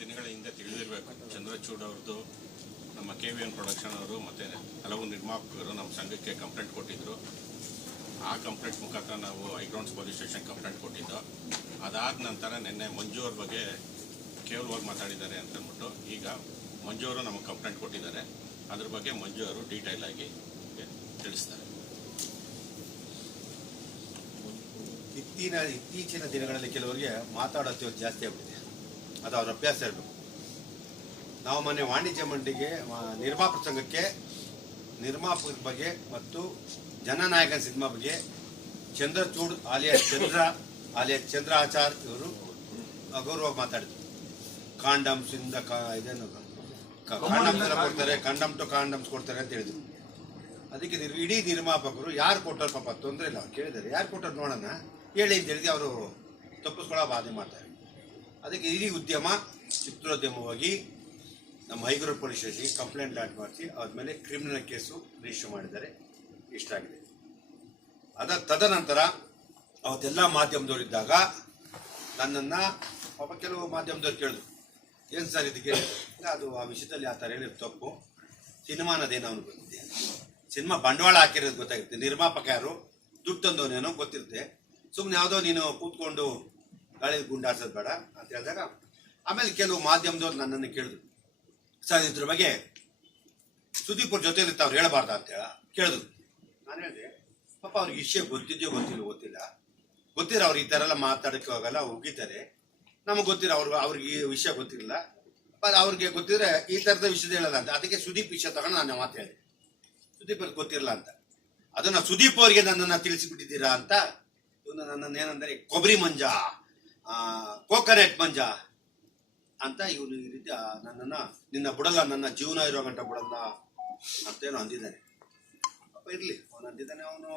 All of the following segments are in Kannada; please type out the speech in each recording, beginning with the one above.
ದಿನಗಳ ಹಿಂದೆ ತಿಳಿದಿರಬೇಕು. ಚಂದ್ರಚೂಡ್ ಅವ್ರದ್ದು ನಮ್ಮ ಕೆ ವಿ ಎನ್ ಪ್ರೊಡಕ್ಷನ್ ಅವರು ಮತ್ತು ಹಲವು ನಿರ್ಮಾಪಕರು ನಮ್ಮ ಸಂಘಕ್ಕೆ ಕಂಪ್ಲೇಂಟ್ ಕೊಟ್ಟಿದ್ದರು ಆ ಕಂಪ್ಲೇಂಟ್ ಮುಖಾಂತರ ನಾವು ಹೈಗ್ರೌಂಡ್ಸ್ ಪೊಲೀಸ್ ಸ್ಟೇಷನ್ ಕಂಪ್ಲೇಂಟ್ ಕೊಟ್ಟಿದ್ದು. ಅದಾದ ನಂತರ ನಿನ್ನೆ ಮಂಜು ಅವ್ರ ಬಗ್ಗೆ ಕೇವಲವಾಗಿ ಮಾತಾಡಿದ್ದಾರೆ ಅಂತ ಅಂದ್ಬಿಟ್ಟು ಈಗ ಮಂಜು ಅವರು ನಮಗೆ ಕಂಪ್ಲೇಂಟ್ ಕೊಟ್ಟಿದ್ದಾರೆ. ಅದ್ರ ಬಗ್ಗೆ ಮಂಜು ಅವರು ಡೀಟೇಲ್ ಆಗಿ ತಿಳಿಸ್ತಾರೆ. ಇತ್ತೀನ ಇತ್ತೀಚಿನ ದಿನಗಳಲ್ಲಿ ಕೆಲವರಿಗೆ ಮಾತಾಡೋದು ಜಾಸ್ತಿ ಆಗ್ಬಿಟ್ಟಿದೆ ಅದು ಅವ್ರ ಅಭ್ಯಾಸ ಇರಬೇಕು. ನಾವು ಮೊನ್ನೆ ವಾಣಿಜ್ಯ ಮಂಡಿಗೆ ನಿರ್ಮಾಪಕ ಸಂಘಕ್ಕೆ ನಿರ್ಮಾಪಕರ ಬಗ್ಗೆ ಮತ್ತು ಜನನಾಯಕನ ಸಿನಿಮಾ ಬಗ್ಗೆ ಚಂದ್ರಚೂಡ್ ಆಲಿಯ ಚಂದ್ರ ಆಲಿಯ ಚಂದ್ರ ಆಚಾರ್ ಇವರು ಅಗೌರವ ಮಾತಾಡಿದ್ರು. ಕಾಂಡಮ್ಸ್ ಇಂದ ಇದೇನು? ಕಾಂಡಮ್ಸ್ ಎಲ್ಲ ಕೊಡ್ತಾರೆ, ಕಾಂಡಮ್ ಟು ಕಾಂಡಮ್ಸ್ ಕೊಡ್ತಾರೆ ಅಂತ ಹೇಳಿದ್ರು. ಅದಕ್ಕೆ ಇಡೀ ನಿರ್ಮಾಪಕರು ಯಾರು ಕೊಟ್ಟರು ಪಾಪ ತೊಂದರೆ ಇಲ್ಲ. ಕೇಳಿದ್ದಾರೆ, ಯಾರು ಕೊಟ್ಟರು ನೋಡೋಣ? ಹೇಳಿ ಅಂತ ಹೇಳಿದ್ರೆ ಅವರು ತಪ್ಪಿಸ್ಕೊಳ್ಳೋ ಬಾಧೆ ಮಾಡ್ತಾರೆ. ಅದಕ್ಕೆ ಇಡೀ ಉದ್ಯಮ ಚಿತ್ರೋದ್ಯಮವಾಗಿ ನಮ್ಮ ಹೈಗ್ರೋ ಪೊಲೀಸ್ ಸ್ಟೇಷನ್ಗೆ ಕಂಪ್ಲೇಂಟ್ ಲಾಟ್ ಮಾಡಿಸಿ ಮೇಲೆ ಕ್ರಿಮಿನಲ್ ಕೇಸು ರಿಜಿಸ್ಟರ್ ಮಾಡಿದ್ದಾರೆ. ಇಷ್ಟ ಆಗಿದೆ. ಅದ ತದನಂತರ ಅವತ್ತೆಲ್ಲ ಮಾಧ್ಯಮದವರಿದ್ದಾಗ ನನ್ನನ್ನು ಪಾಪ ಕೆಲವು ಮಾಧ್ಯಮದವ್ರು ಕೇಳಿದ್ರು. ಏನು ಸರ್ ಇದಕ್ಕೆ? ಅದು ಆ ವಿಷಯದಲ್ಲಿ ಆ ಥರ ಹೇಳಿದ ತಪ್ಪು. ಸಿನಿಮಾ ಅವನು ಗೊತ್ತಿದೆ? ಸಿನಿಮಾ ಬಂಡವಾಳ ಹಾಕಿರೋದು ಗೊತ್ತಾಗುತ್ತೆ. ನಿರ್ಮಾಪಕ ಯಾರು? ದುಡ್ಡು ತಂದವನೇನೋ ಗೊತ್ತಿರುತ್ತೆ. ಸುಮ್ಮನೆ ಯಾವುದೋ ನೀನು ಕೂತ್ಕೊಂಡು ಗಾಳಿ ಗುಂಡಾಡ್ಸೋದು ಬೇಡ ಅಂತ ಹೇಳಿದಾಗ ಆಮೇಲೆ ಕೆಲವು ಮಾಧ್ಯಮದವ್ರು ನನ್ನನ್ನು ಕೇಳಿದ್ರು. ಸರ್, ಇದ್ರ ಬಗ್ಗೆ ಸುದೀಪ್ ಅವ್ರ ಜೊತೆಲಿ ಅವ್ರು ಹೇಳಬಾರ್ದ ಅಂತ ಹೇಳ, ಕೇಳಿದ್ರು. ನಾನು ಹೇಳಿದೆ, ಪಾಪ ಅವ್ರಿಗೆ ವಿಷಯ ಗೊತ್ತಿದ್ಯೋ ಗೊತ್ತಿಲ್ಲ ಗೊತ್ತಿಲ್ಲ. ಗೊತ್ತಿರೋ ಅವ್ರು ಈ ಥರ ಎಲ್ಲ ಮಾತಾಡಕ್ಕೆ ಹೋಗಲ್ಲ ಹೋಗಿದ್ದಾರೆ ನಮಗೆ ಗೊತ್ತಿರೋ, ಅವ್ರು, ಅವ್ರಿಗೆ ಈ ವಿಷಯ ಗೊತ್ತಿರಲಿಲ್ಲ ಅವ್ರಿಗೆ ಗೊತ್ತಿದ್ರೆ ಈ ಥರದ ವಿಷಯದ ಹೇಳಲ್ಲ ಅಂತ. ಅದಕ್ಕೆ ಸುದೀಪ್ ವಿಷಯ ತಗೊಂಡು ನಾನು ಮಾತು ಹೇಳಿದೆ. ಸುದೀಪ್ ಅವ್ರಿಗೆ ಗೊತ್ತಿರಲ್ಲ ಅಂತ. ಅದನ್ನ ಸುದೀಪ್ ಅವರಿಗೆ ನನ್ನನ್ನ ತಿಳಿಸಿಬಿಟ್ಟಿದ್ದೀರಾ ಅಂತ ಇವನು ನನ್ನನ್ನು ಏನಂದ್ರೆ ಕೊಬ್ಬರಿ ಮಂಜ. ಕೋಕೋನಟ್ ಮಂಜ ಅಂತ ಇವನು ಈ ರೀತಿ ನನ್ನನ್ನು, ನಿನ್ನ ಬಿಡಲ್ಲ ನನ್ನ ಜೀವನ ಇರೋ ಗಂಟ ಬಿಡಲ್ಲ ಅಂತೇನೋ ಅಂದಿದ್ದಾನೆ ಇರ್ಲಿ, ಅವನು ಅಂದಿದ್ದಾನೆ, ಅವನು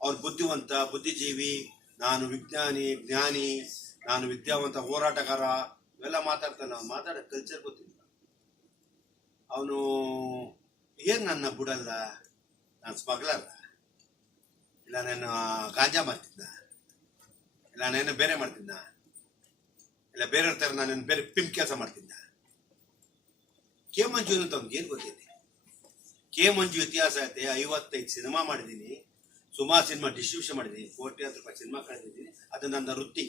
ಅವ್ರ ಬುದ್ಧಿವಂತ, ಬುದ್ಧಿಜೀವಿ, ನಾನು ವಿಜ್ಞಾನಿ, ಜ್ಞಾನಿ, ನಾನು ವಿದ್ಯಾವಂತ, ಹೋರಾಟಗಾರ, ಇವೆಲ್ಲ ಮಾತಾಡ್ತಾನೆ. ಅವ್ನು ಮಾತಾಡೋ ಕಲ್ಚರ್ ಗೊತ್ತಿಲ್ಲ. ಅವನು, ಏನು ನನ್ನ ಬಿಡಲ್ಲ? ನಾನು ಸ್ಮಗ್ಲರ್ ಇಲ್ಲ, ನಾನು ಗಾಂಜಾ ಮಾಡ್ತಿದ್ದ ಇಲ್ಲ ನಾನೇನು ಬೇರೆ ಮಾಡ್ತಿದ್ದ ಇಲ್ಲ, ಬೇರೆ ತರ ನಾನು ಬೇರೆ ಪಿಂಪ್ ಕೆಲಸ ಮಾಡ್ತಿದ್ದ. ಕೆ ಮಂಜು ಅಂತ ಅವ್ನಿಗೆ ಏನು ಗೊತ್ತಿದೆ ಕೆ ಮಂಜು ಇತಿಹಾಸ ಐತೆ, ಐವತ್ತೈದು ಸಿನಿಮಾ ಮಾಡಿದ್ದೀನಿ. ಸುಮಾರು ಸಿನಿಮಾ ಡಿಸ್ಟ್ರಿಬ್ಯೂಷನ್ ಮಾಡಿದ್ದೀನಿ ಹತ್ತು ರೂಪಾಯಿ ಸಿನಿಮಾ ಕಳೆದಿದ್ದೀನಿ. ಅದು ನನ್ನ ವೃತ್ತಿ,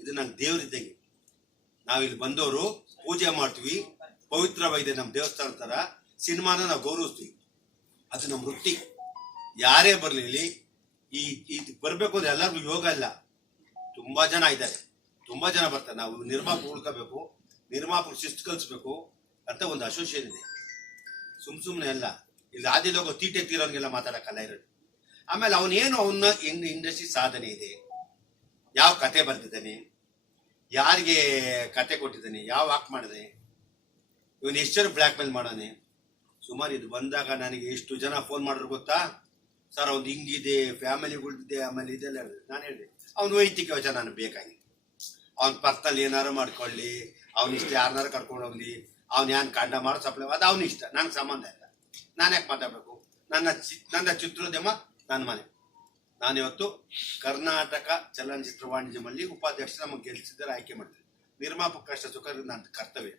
ಇದು ನನ್ನ ದೇವರಿದ್ದಂಗೆ ನಾವಿಲ್ಲಿ ಬಂದವರು ಪೂಜೆ ಮಾಡ್ತೀವಿ ಪವಿತ್ರವಾಗಿದೆ ನಮ್ಮ ದೇವಸ್ಥಾನ ಥರ ಸಿನಿಮಾನ ನಾವು ಗೌರವಿಸ್ತೀವಿ. ಅದು ನಮ್ಮ ವೃತ್ತಿ. ಯಾರೇ ಬರಲಿ ಈ ಇದು ಬರಬೇಕು ಅಂದ್ರೆ ಎಲ್ಲರಿಗೂ ಯೋಗ ಇಲ್ಲ. ತುಂಬಾ ಜನ ಇದ್ದಾರೆ. ತುಂಬಾ ಜನ ಬರ್ತಾರೆ. ನಾವು ನಿರ್ಮಾಪಕ ಉಳ್ಕೋಬೇಕು ನಿರ್ಮಾಪಕ ಶಿಸ್ತು ಕಲಿಸ್ಬೇಕು ಅಂತ ಒಂದು ಅಸೋಸಿಯೇಷನ್ ಇದೆ. ಸುಮ್ ಸುಮ್ಮನೆ ಅಲ್ಲ. ಇಲ್ಲಿ ಆದಿಲೋಗ ತೀಟೆ ತೀರೋನ್ಗೆಲ್ಲ ಮಾತಾಡಕ್ಕಲ್ಲ ಇರೋದು. ಆಮೇಲೆ ಅವನೇನು ಅವನ ಇಂಡಸ್ಟ್ರಿ ಸಾಧನೆ ಇದೆ? ಯಾವ ಕತೆ ಬರ್ತಿದ್ದಾನೆ ಯಾರಿಗೆ ಕತೆ ಕೊಟ್ಟಿದ್ದಾನೆ? ಯಾವ ವಾಕ್ ಮಾಡಿದೆ ಇವನು ಎಷ್ಟು ಬ್ಲ್ಯಾಕ್ ಮೇಲ್ ಮಾಡೋನೆ? ಸುಮಾರು ಇದು ಬಂದಾಗ ನನಗೆ ಎಷ್ಟು ಜನ ಫೋನ್ ಮಾಡಿದ್ರು ಗೊತ್ತಾ? ಸರ್ ಅವ್ನು ಹಿಂಗಿದೆ ಫ್ಯಾಮಿಲಿಗಳಿದೆ ಆಮೇಲೆ ಇದೆಲ್ಲ ನಾನು ಹೇಳಿದೆ, ಅವ್ನು ವೈಯಕ್ತಿಕ ವಚನ ನನಗೆ ಬೇಕಾಗಿ ಅವ್ನ ಪರ್ಸನಲ್ ಏನಾರು ಮಾಡ್ಕೊಳ್ಳಿ ಇಷ್ಟ ಯಾರನ್ನಾರು ಕರ್ಕೊಂಡು ಹೋಗ್ಲಿ, ಅವ್ನು ಏನ್ ಕಾಂಡ ಮಾಡೋ, ಸಪ್ಲೈ ಅದು ಅವ್ನ ಇಷ್ಟ, ನನಗೆ ಸಂಬಂಧ ಇಲ್ಲ. ನಾನು ಯಾಕೆ ಮಾತಾಡಬೇಕು? ನನ್ನ ಚಿ- ನನ್ನ ಚಿತ್ರೋದ್ಯಮ ನನ್ನ ಮನೆ. ನಾನಿವತ್ತು ಕರ್ನಾಟಕ ಚಲನಚಿತ್ರ ವಾಣಿಜ್ಯ ಮಂಡಳಿ ಉಪಾಧ್ಯಕ್ಷ ನಮಗೆ ಗೆಲ್ಲಿಸಿದ್ದಾರೆ ಆಯ್ಕೆ ಮಾಡ್ತೀನಿ. ನಿರ್ಮಾಪಕ ಕಷ್ಟ ಸುಖ ನನ್ನ ಕರ್ತವ್ಯ.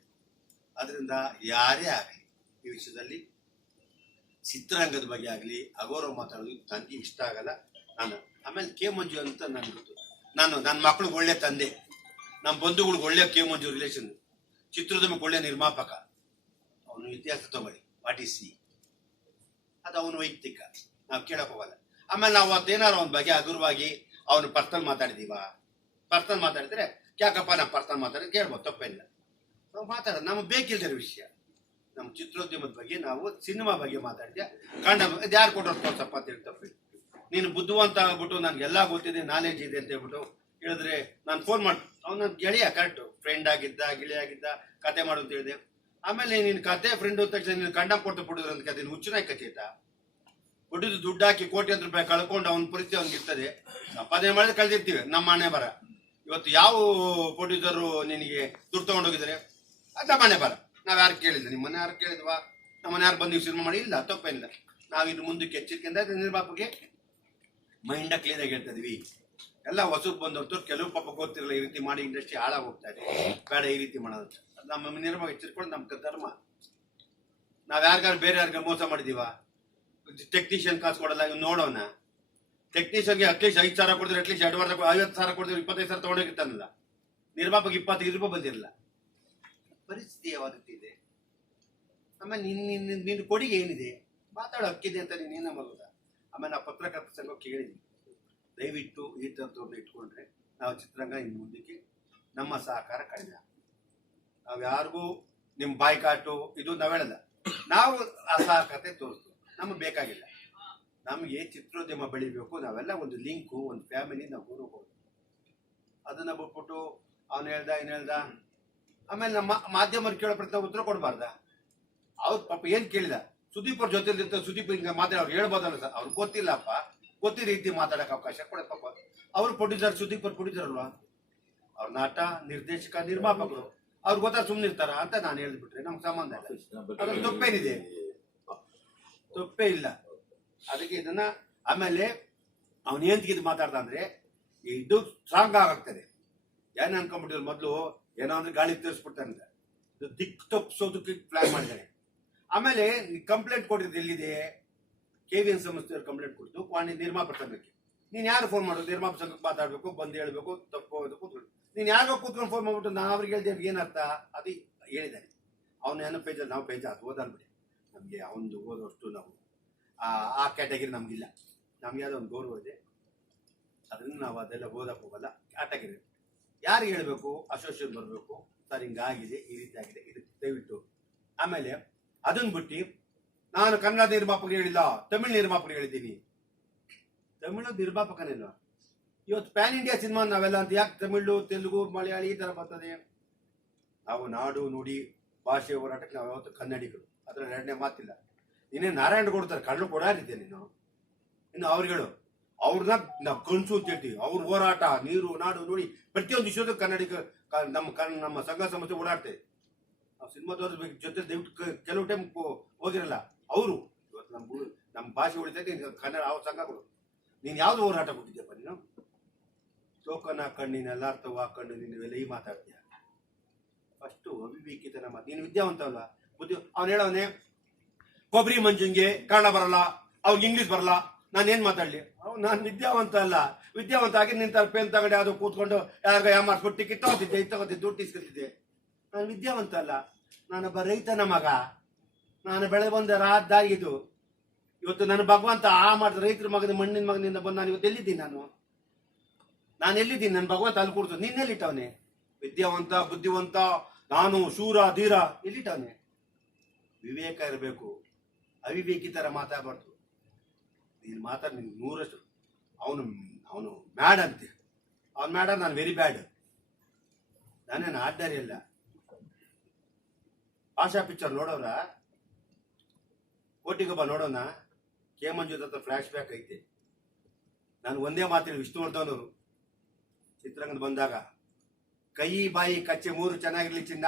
ಅದರಿಂದ ಯಾರೇ ಆಗಲಿ, ಈ ವಿಷಯದಲ್ಲಿ ಚಿತ್ರರಂಗದ ಬಗ್ಗೆ ಆಗಲಿ, ಅಗೌರವ ಮಾತಾಡೋದು ನನಗೆ ಇಷ್ಟ ಆಗಲ್ಲ. ನಾನು ಆಮೇಲೆ ಕೆ ಮಂಜು ಅಂತ ನನಗೆ ನಾನು ನನ್ನ ಮಕ್ಕಳು ಒಳ್ಳೆ ತಂದೆ. ನಮ್ಮ ಬಂಧುಗಳಿಗೆ ಒಳ್ಳೆ ಕೆ ಮಂಜು ರಿಲೇಷನ್ ಚಿತ್ರೋದ್ಯಮಕ್ಕೆ ಒಳ್ಳೆ ನಿರ್ಮಾಪಕ. ಅವನು ಇತಿಹಾಸ ತಗೊಳ್ಳಿ. ವಾಟ್ ಈಸ್ ಸಿ ಅದು ಅವನು ವೈಯಕ್ತಿಕ. ನಾವು ಕೇಳಕ್ ಹೋಗಲ್ಲ. ಆಮೇಲೆ ನಾವು ಅದೇನಾರು ಅವನ ಬಗ್ಗೆ ಹಗುರವಾಗಿ ಅವನು ಪರ್ಸನಲ್ ಮಾತಾಡಿದೀವ? ಪರ್ಸನಲ್ ಮಾತಾಡಿದ್ರೆ, ಯಾಕಪ್ಪ ನಾವು ಪರ್ಸನಲ್ ಮಾತಾಡಿದ್ರೆ ಕೇಳ್ಬೋದು, ತಪ್ಪೇನಿಲ್ಲ. ನಾವು ಮಾತಾಡೋದು. ನಮಗೆ ಬೇಕಿಲ್ದಿರೋ ವಿಷಯ. ನಮ್ಮ ಚಿತ್ರೋದ್ಯಮದ ಬಗ್ಗೆ ನಾವು ಸಿನಿಮಾ ಬಗ್ಗೆ ಮಾತಾಡಿದ್ಯಾ? ಕಂಡ ಯಾರು ಕೊಟ್ಟರು ತೋರ್ಸಪ್ಪ ಅಂತ ಹೇಳಿ ತಪ್ಪಿಲ್ಲ ನೀನು ಬುದ್ಧಿವಂತ ಆಗ್ಬಿಟ್ಟು ನನಗೆಲ್ಲ ಗೊತ್ತಿದೆ ನಾಲೆಜ್ ಇದೆ ಅಂತ ಹೇಳ್ಬಿಟ್ಟು ಹೇಳಿದ್ರೆ ನಾನು ಫೋನ್ ಮಾಡಿ, ಅವ್ನ ಗೆಳೆಯ ಕರೆಕ್ಟ್ ಫ್ರೆಂಡ್ ಆಗಿದ್ದ, ಗೆಳೆಯ ಆಗಿದ್ದ, ಕತೆ ಮಾಡು ಅಂತ ಹೇಳಿದೆ. ಆಮೇಲೆ ನಿನ್ನ ಕತೆ ಫ್ರೆಂಡ್ ಅಂತ ತಕ್ಷಣ ನೀನು ಕಂಡ ಕೊಟ್ಟು ಬಿಡಿದ್ರು ಅಂತ ಕತೆ ಹುಚ್ಚನಾಗಿ ಕಥೆಯ್ತಾ ಕೊಟ್ಟಿದ್ದು ದುಡ್ಡು ಹಾಕಿ ಕೋಟ್ಯಾಂತರ ರೂಪಾಯಿ ಕಳ್ಕೊಂಡು ಅವ್ನ ಪರಿಸ್ಥಿತಿ ಅವ್ನಿಗೆ ಇರ್ತದೆ. ಸಂಪಾದನೆ ಮಾಡಿದ್ರೆ ಕಳೆದಿರ್ತೀವಿ, ನಮ್ಮ ಮನೆ ಬರ. ಇವತ್ತು ಯಾವ ಪ್ರೊಡ್ಯೂಸರು ನಿನಗೆ ದುಡ್ಡು ತಗೊಂಡೋಗಿದ್ದಾರೆ? ಅದು ನಮ್ಮ ಮನೆ ಬರ. ನಾವು ಯಾರು ಕೇಳಿಲ್ಲ. ನಿಮ್ಮ ಮನೆ ಯಾರು ಕೇಳಿದ್ವಾ? ನಮ್ಮ ಮನೆ ಯಾರು ಬಂದು ಸಿನಿಮಾ ಮಾಡಿ? ಇಲ್ಲ, ತಪ್ಪೇನಿಲ್ಲ. ನಾವು ಇನ್ನು ಮುಂದಕ್ಕೆ ಎಚ್ಚರಿಕೆಯಿಂದ ನಿರ್ಮಾಪಕ್ಕೆ ಮೈಂಡ ಕ್ಲೀನಾಗಿ ಹೇಳ್ತಾ ಇದೀವಿ. ಎಲ್ಲ ಹೊಸದು ಬಂದವ್ರು ಕೆಲವು ಪಾಪ ಗೊತ್ತಿರಲ್ಲ ಈ ರೀತಿ ಮಾಡಿ ಇಂಡಸ್ಟ್ರಿ ಹಾಳಾಗಿ ಹೋಗ್ತಾ ಇದೆ. ಬೇಡ ಈ ರೀತಿ ಮಾಡೋದು ಅಂತ. ಅದ್ ನಮ್ಮ ನಿರ್ಮ ಎಚ್ಚರಿಕೊಂಡು ನಮ್ಮ ಧರ್ಮ. ನಾವ್ ಯಾರಿಗಾರು ಬೇರೆ ಯಾರಿಗಾರು ಮೋಸ ಮಾಡಿದೀವ? ಟೆಕ್ನಿಷಿಯನ್ ಕಾಸು ಕೊಡಲ್ಲ ಇವ್ ನೋಡೋಣ ಟೆಕ್ನಿಷಿಯನ್ಗೆ ಅಟ್ಲೀಸ್ಟ್ ಐದು ಸಾವಿರ ಕೊಡಿದ್ರೆ ಅಟ್ಲೀಸ್ಟ್ ಎರಡು ವರ್ಷ ಐವತ್ತು ಸಾವಿರ ಕೊಡಿದ್ರೆ ಇಪ್ಪತ್ತೈದು ಸಾವಿರ ತಗೊಂಡೋಗಿರ್ತಾನಲ್ಲ ನಿರ್ಮಾಪಕ ಇಪ್ಪತ್ತೈದು ರೂಪಾಯಿ ಬಂದಿರಲ್ಲ. ಪರಿಸ್ಥಿತಿ ಯಾವ ರೀತಿ ಇದೆ? ಆಮೇಲೆ ನಿನ್ ನಿನ್ ನಿನ್ನ ಕೊಡುಗೆ ಏನಿದೆ? ಮಾತಾಡೋ ಹಕ್ಕಿದೆ ಅಂತ ನೀನು ಏನ ಮಾಡೋದ ಆಮೇಲೆ ನಾವು ಪತ್ರಕರ್ತ ಸಂಘಕ್ಕೆ ಹೇಳಿದ್ವಿ ದಯವಿಟ್ಟು ಈ ಥರದ್ದು ಇಟ್ಕೊಂಡ್ರೆ ನಾವು ಚಿತ್ರರಂಗ ಇನ್ನು ಮುಂದಕ್ಕೆ ನಮ್ಮ ಸಹಕಾರ ಕಡಿಮೆ. ನಾವು ಯಾರಿಗೂ ನಿಮ್ಮ ಬಾಯ್ಕಾಟು ಇದು ನಾವು ಹೇಳಲ್ಲ. ನಾವು ಅಸಹಕತೆ ತೋರಿಸ್ತೀವಿ. ನಮಗೆ ಬೇಕಾಗಿಲ್ಲ. ನಮಗೆ ಚಿತ್ರೋದ್ಯಮ ಬೆಳಿಬೇಕು, ನಾವೆಲ್ಲ ಒಂದು ಲಿಂಕು, ಒಂದು ಫ್ಯಾಮಿಲಿ ನಾವು ಗುರು ಅದನ್ನು ಬಿಟ್ಬಿಟ್ಟು ಅವನು ಹೇಳ್ದ ಏನು ಹೇಳ್ದ, ಆಮೇಲೆ ನಮ್ಮ ಮಾಧ್ಯಮರು ಕೇಳೋ ಪ್ರತಿ ಉತ್ತರ ಕೊಡಬಾರ್ದ? ಅವ್ರು ಪಾಪ ಏನು ಕೇಳಿದ? ಸುದೀಪ್ ಅವ್ರ ಜೊತೆ ಸುದೀಪ್ ಹಿಂಗೆ ಮಾತಾಡೋರು ಹೇಳ್ಬೋದಲ್ಲ ಸರ್. ಅವ್ರಿಗೆ ಗೊತ್ತಿಲ್ಲಪ್ಪ. ಗೊತ್ತಿರೋ ರೀತಿ ಮಾತಾಡಕ್ ಅವಕಾಶ ಕೊಡ ಪಾಪ ಅವ್ರು ಪ್ರೊಡ್ಯೂಸರ್ ಸುದೀಪ್ ಅವ್ರು ಪ್ರೊಡ್ಯೂಸರ್ ಅಲ್ವಾ? ಅವ್ರ ನಾಟ ನಿರ್ದೇಶಕ ನಿರ್ಮಾಪಕರು. ಅವ್ರು ಗೊತ್ತಾ ಸುಮ್ಮನೆ ಇರ್ತಾರ ಅಂತ ನಾನು ಹೇಳ್ಬಿಟ್ರೆ ನಮ್ಗೆ ಸಂಬಂಧ ಇಲ್ಲ. ಅದ್ರ ತಪ್ಪೇನಿದೆ. ತಪ್ಪೇ ಇಲ್ಲ. ಅದಕ್ಕೆ ಇದನ್ನ ಆಮೇಲೆ ಅವನ್ ಏನ್ ಇದು ಮಾತಾಡ್ದ ಅಂದ್ರೆ ಇದು ಸ್ಟ್ರಾಂಗ್ ಆಗ್ತದೆ ಏನ್ ಅನ್ಕೊಂಡ್ಬಿಟ್ಟಿದ್ರು ಮೊದಲು ಏನೋ ಅಂದ್ರೆ ಗಾಳಿ ತಿರ್ಸ್ಬಿಡ್ತಾನೆ ಇದು ದಿಕ್ ತಪ್ಪಿಸೋದಕ್ಕೆ ಪ್ಲಾನ್ ಮಾಡಿದ್ದಾನೆ ಆಮೇಲೆ ಕಂಪ್ಲೇಂಟ್ ಕೊಟ್ಟಿದ್ದು ಎಲ್ಲಿದೆ? ಕೆ ವಿ ಎನ್ ಸಂಸ್ಥೆಯವ್ರು ಕಂಪ್ಲೇಂಟ್ ಕೊಡ್ತು ವಾಣಿ ನಿರ್ಮಾಪಕ ಸಂಘಕ್ಕೆ ನೀನು ಯಾರು ಫೋನ್ ಮಾಡೋದು? ನಿರ್ಮಾಪಕ ಸಂಘಕ್ಕೆ ಮಾತಾಡ್ಬೇಕು, ಬಂದು ಹೇಳ್ಬೇಕು, ತಪ್ಪು ಕೂತ್ಕೊಂಡು ನೀನ್ ಯಾರೋ ಕೂತ್ಕೊಂಡು ಫೋನ್ ಮಾಡ್ಬಿಟ್ಟು ನಾನು ಅವ್ರಿಗೆ ಹೇಳ್ದೆ ಏನ್ ಅರ್ಥ? ಅದು ಹೇಳಿದ್ದಾರೆ. ಅವನ ಏನೋ ಪೇಜ್ ನಾವು ಪೇಜ್ ಅದು ಓದಲ್ಬಿಡಿ ನಮಗೆ ಅವನದು ಓದೋಷ್ಟು ನಾವು, ಆ ಕ್ಯಾಟಗರಿ ನಮ್ಗಿಲ್ಲ. ನಮ್ಗೆ ಯಾವುದೋ ಒಂದು ಗೌರವ ಇದೆ. ಅದನ್ನು ನಾವು ಅದೆಲ್ಲ ಓದಕ್ಕೆ ಹೋಗಲ್ಲ. ಕ್ಯಾಟಗರಿ ಯಾರಿಗೆ ಹೇಳಬೇಕು? ಅಸೋಸಿಯೇಷನ್ ಬರಬೇಕು. ಸರ್ ಹಿಂಗಾಗಿದೆ ಈ ರೀತಿ ಆಗಿದೆ. ಇದು ದಯವಿಟ್ಟು ಆಮೇಲೆ ಅದನ್ನು ಬಿಟ್ಟು ನಾನು ಕನ್ನಡ ನಿರ್ಮಾಪಕ ಹೇಳಿಲ್ಲ, ತಮಿಳ್ ನಿರ್ಮಾಪಕ ಹೇಳಿದ್ದೀನಿ. ತಮಿಳು ನಿರ್ಮಾಪಕನೇನು? ಇವತ್ತು ಪ್ಯಾನ್ ಇಂಡಿಯಾ ಸಿನಿಮಾ ನಾವೆಲ್ಲ ಅಂತ ಯಾಕೆ ತಮಿಳು, ತೆಲುಗು, ಮಲಯಾಳಿ ಈ ಥರ ಬರ್ತದೆ? ನಾವು ನಾಡು ನುಡಿ ಭಾಷೆ ಹೋರಾಟಕ್ಕೆ ನಾವು ಯಾವತ್ತು ಕನ್ನಡಿಗರು. ಅದರ ಎರಡನೇ ಮಾತಿಲ್ಲ. ನೀನೇ ನಾರಾಯಣ ಕೊಡ್ತಾರೆ ಕಣ್ಣು ಕೊಡಾರಿದ್ದೆ ನೀನು. ಇನ್ನು ಅವ್ರುಗಳು ಅವ್ರನ್ನ ನಾವು ಕನ್ಸು ಅಂತ ಹೇಳ್ತೀವಿ. ಅವ್ರ ಹೋರಾಟ, ನೀರು, ನಾಡು, ನುಡಿ, ಪ್ರತಿಯೊಂದು ವಿಷಯದ ಕನ್ನಡಿಗ ನಮ್ಮ ಕನ್ನ ನಮ್ಮ ಸಂಘ ಸಂಸ್ಥೆ ಓಡಾಡ್ತೇವೆ ನಾವು ಸಿನಿಮಾದವ್ರ ಜೊತೆ ದಯವಿಟ್ಟು ಕೆಲವು ಟೈಮ್ ಹೋಗಿರಲ್ಲ. ಅವರು ಇವತ್ತು ನಮ್ಮ ನಮ್ಮ ಭಾಷೆ ಉಳಿತಕ್ಕೆ ಕನ್ನಡ ಅವ್ರ ಸಂಘಗಳು ನೀನು ಯಾವುದು ಹೋರಾಟ ಕೊಟ್ಟಿದ್ಯಪ್ಪ ನೀನು? ಟೋಕನ್ ಹಾಕೊಂಡು ನೀನು ಹಾಕೊಂಡು ನೀನು ಇವೆಲ್ಲ ಈ ಮಾತಾಡ್ತೀಯ? ಫಸ್ಟು ಅವಿವೇಕಿತನ ಮಾತು. ನೀನು ವಿದ್ಯಾವಂತ ಅಲ್ಲ ಬುದ್ಧಿ ಅವ್ನು ಹೇಳವನೇ ಕೊಬ್ಬರಿ ಮಂಜುಂಗೆ ಕನ್ನಡ ಬರಲ್ಲ ಅವ್ಗೆ ಇಂಗ್ಲೀಷ್ ಬರಲ್ಲ ನಾನು ಏನ್ ಮಾತಾಡ್ಲಿ? ಅವ್ನು ನಾನು ವಿದ್ಯಾವಂತ ಅಲ್ಲ. ವಿದ್ಯಾವಂತ ಆಗಿ ನಿಂತ ಪೇನ್ ತಗೊಂಡು ಅದು ಕೂತ್ಕೊಂಡು ಯಾರಿಗೋ ಯಾವ ಮಾಡಿಸ್ಬಿಟ್ಟು ಟಿಕೆಟ್ ತಗೋತಿದ್ದೆ, ಇದು ದುಡ್ಡು ಇಸ್ಕೊತಿದ್ದೆ. ನಾನು ವಿದ್ಯಾವಂತ ಅಲ್ಲ. ನಾನೊಬ್ಬ ರೈತನ ಮಗ. ನಾನು ಬೆಳೆ ಬಂದ ರಾದ್ದಾಗಿದ್ದು ಇವತ್ತು ನನ್ನ ಭಗವಂತ ಆ ಮಾಡಿದ ರೈತರ ಮಗನ ಮಣ್ಣಿನ ಮಗನಿಂದ ಬಂದು ನಾನು ಇವತ್ತು ಎಲ್ಲಿದ್ದೀನಿ ನಾನು? ನಾನು ಎಲ್ಲಿದ್ದೀನಿ? ನನ್ನ ಭಗವಂತ ಅಲ್ಲಿ ಕೂರ್ತು ನಿನ್ನೆಲ್ಲಿಟ್ಟವನೆ ವಿದ್ಯಾವಂತ, ಬುದ್ಧಿವಂತ, ನಾನು, ಶೂರ, ಧೀರ ಎಲ್ಲಿಟ್ಟವನೆ? ವಿವೇಕ ಇರಬೇಕು. ಅವಿವೇಕಿ ಥರ ಮಾತಾಡಬಾರ್ದು. ನೀನು ಮಾತಾಡ್, ನಿನ್ ನೂರಷ್ಟು. ಅವನು ಅವನು ಮ್ಯಾಡ್ ಅಂತೆ. ಅವ್ನು ಮ್ಯಾಡ ನಾನು ವೆರಿ ಬ್ಯಾಡ್. ನಾನೇನು ಆಡ್ಡರಿ ಇಲ್ಲ ಆಶಾ ಪಿಕ್ಚರ್ ನೋಡೋರ ಕೋಟಿಗೊಬ್ಬ ನೋಡೋಣ, ಕೆ ಮಂಜು ಹತ್ರ ಫ್ಲಾಶ್ ಬ್ಯಾಕ್ ಐತೆ. ನಾನು ಒಂದೇ ಮಾತಿನ ವಿಷ್ಣುವರ್ಧನ್ ಚಿತ್ರರಂಗದ ಬಂದಾಗ, ಕೈ, ಬಾಯಿ, ಕಚ್ಚೆ ಮೂರು ಚೆನ್ನಾಗಿರ್ಲಿ ಚಿನ್ನ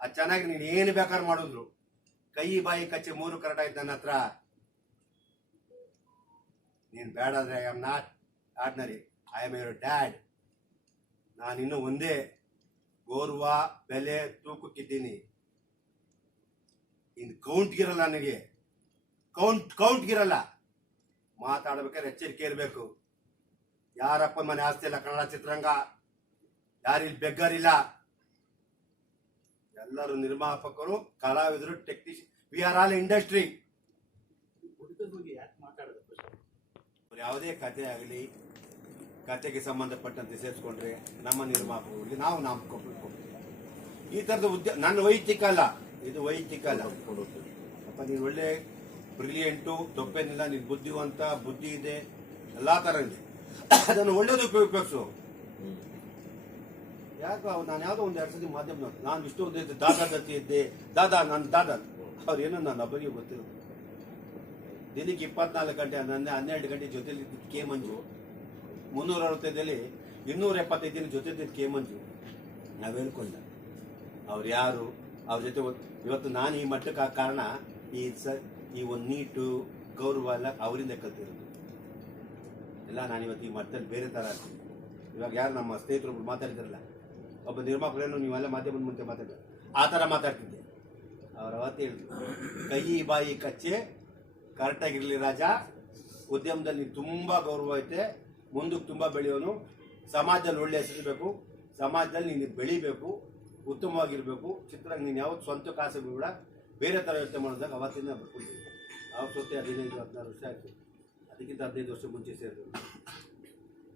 ಆ ಚೆನ್ನಾಗಿ ನೀನು ಏನು ಬೇಕಾದ್ರೆ ಮಾಡಿದ್ರು. ಕೈ, ಬಾಯಿ, ಕಚ್ಚೆ ಮೂರು ಕರೆಕ್ಟ್ ಆಯ್ತು ನನ್ನ ಹತ್ರ. ನೀನು ಬೇಡ ಅಂದ್ರೆ I am not ordinary I am your dad ನಾನು ಇನ್ನೂ ಒಂದೇ, ಗೋರ್ವ, ಬೆಲೆ, ತೂಕಕ್ಕಿದ್ದೀನಿ. ಇನ್ನು ಕೌಂಟ್ಗಿರಲ್ಲ ನನಗೆ. ಕೌಂಟ್ ಕೌಂಟ್ಗಿರಲ್ಲ ಮಾತಾಡ್ಬೇಕಾದ್ರೆ ಎಚ್ಚರಿಕೆ ಇರಬೇಕು. ಯಾರಪ್ಪ ಮನೆ ಆಸ್ತಿ ಇಲ್ಲ, ಕನ್ನಡ ಚಿತ್ರರಂಗ? ಯಾರಿಲ್ಲಿ ಬೆಗ್ಗರಿಲ್ಲ? ಎಲ್ಲರೂ ನಿರ್ಮಾಪಕರು, ಕಲಾವಿದರು technician we are all industry ಯಾವುದೇ ಕತೆ ಆಗಲಿ, ಕತೆಗೆ ಸಂಬಂಧಪಟ್ಟಂತೆ ಸೇರಿಸ್ಕೊಂಡ್ರೆ ನಮ್ಮ ನಿರ್ಮಾಪಕರಿಗೆ ನಾವು ನಾಮಕೊಳ್ಬೇಕು ಈ ತರದ ಉದ್ಯ, ನನ್ನ ವೈಯಕ್ತಿಕ ಅಲ್ಲ. ಇದು ವೈಯಕ್ತಿಕ ಅಲ್ಲ. ಅಪ್ಪ, ನೀನು ಒಳ್ಳೆ ಬ್ರಿಲಿಯಂಟು ತಪ್ಪೇನಿಲ್ಲ ನೀನು ಬುದ್ಧಿವಂತ, ಬುದ್ಧಿ ಇದೆ, ಎಲ್ಲಾ ತರ ಇದೆ. ಅದನ್ನು ಒಳ್ಳೇದು ಉಪಯೋಗಿಸು. ಯಾಕೋ ನಾನು ಯಾವುದೋ ಒಂದು ಎರಡು ಸತಿ ಮಾಧ್ಯಮ ನಾನು ಇಷ್ಟು ಇದ್ದೆ ದಾದಾ ದತ್ತಿ ಇದ್ದೆ. ದಾದಾ, ನಾನು ದಾದಾ. ಅವ್ರು ಏನೋ ನಾನು ಒಬ್ಬರಿಗೆ ಗೊತ್ತಿಲ್ಲ. ದಿನಕ್ಕೆ ಇಪ್ಪತ್ನಾಲ್ಕು ಗಂಟೆ ನನ್ನ ಹನ್ನೆರಡು ಗಂಟೆ ಜೊತೆಲಿ ಕೆ ಮಂಜು ಮುನ್ನೂರ ಅರವತ್ತೈದಲ್ಲಿ ಇನ್ನೂರ ಎಪ್ಪತ್ತೈದು ದಿನ ಜೊತೆ ಕೆ ಮಂಜು ನಾವು ಹೇಳ್ಕೊಂಡ. ಅವ್ರು ಯಾರು? ಅವ್ರ ಜೊತೆ ಇವತ್ತು ನಾನು ಈ ಮಟ್ಟಕ್ಕೆ ಆ ಕಾರಣ ಈ ಸ ಈ ಒಂದು ನೀಟು, ಗೌರವ ಎಲ್ಲ ಅವರಿಂದ ಕಲ್ತಿರೋದು. ಎಲ್ಲ ನಾನು ಇವತ್ತು ಈ ಮಟ್ಟದಲ್ಲಿ ಬೇರೆ ಥರ ಇವಾಗ ಯಾರು ನಮ್ಮ ಸ್ನೇಹಿತರು ಒಬ್ಬರು ಮಾತಾಡ್ತಿರಲ್ಲ ಒಬ್ಬ ನಿರ್ಮಾಪಕರೇನು ನೀವೆಲ್ಲ ಮಾಧ್ಯಮದ ಮುಂದೆ ಮಾತಾಡ್ತಾರೆ ಆ ಥರ ಮಾತಾಡ್ತಿದ್ದೆ. ಅವ್ರ ಅವತ್ತು ಹೇಳಿದ್ರು, ಕೈ ಬಾಯಿ ಕಚ್ಚೆ ಕರೆಕ್ಟಾಗಿರಲಿ ರಾಜ. ಉದ್ಯಮದಲ್ಲಿ ತುಂಬ ಗೌರವ ಐತೆ, ಮುಂದಕ್ಕೆ ತುಂಬ ಬೆಳೆಯೋನು. ಸಮಾಜದಲ್ಲಿ ಒಳ್ಳೆ ಹೆಸರಿಬೇಕು ಸಮಾಜದಲ್ಲಿ ನೀನು ಬೆಳಿಬೇಕು. ಉತ್ತಮವಾಗಿರಬೇಕು. ಚಿತ್ರರಂಗ ನೀನು ಯಾವತ್ತು ಸ್ವಂತ ಕಾಸು ಬೇಡ ಬೇರೆ ಥರ ಯೋಚನೆ ಮಾಡಿದಾಗ ಅವತ್ತಿಂದ ಬರ್ಕೊಂಡಿದ್ದೆ ಅವ್ರ ಸೊತ್ತೆ ಹದಿನೈದು, ಹದಿನಾರು ವರ್ಷ ಆಯಿತು. ಅದಕ್ಕಿಂತ ಹದಿನೈದು ವರ್ಷ ಮುಂಚೆ ಸೇರಿದ್ರು.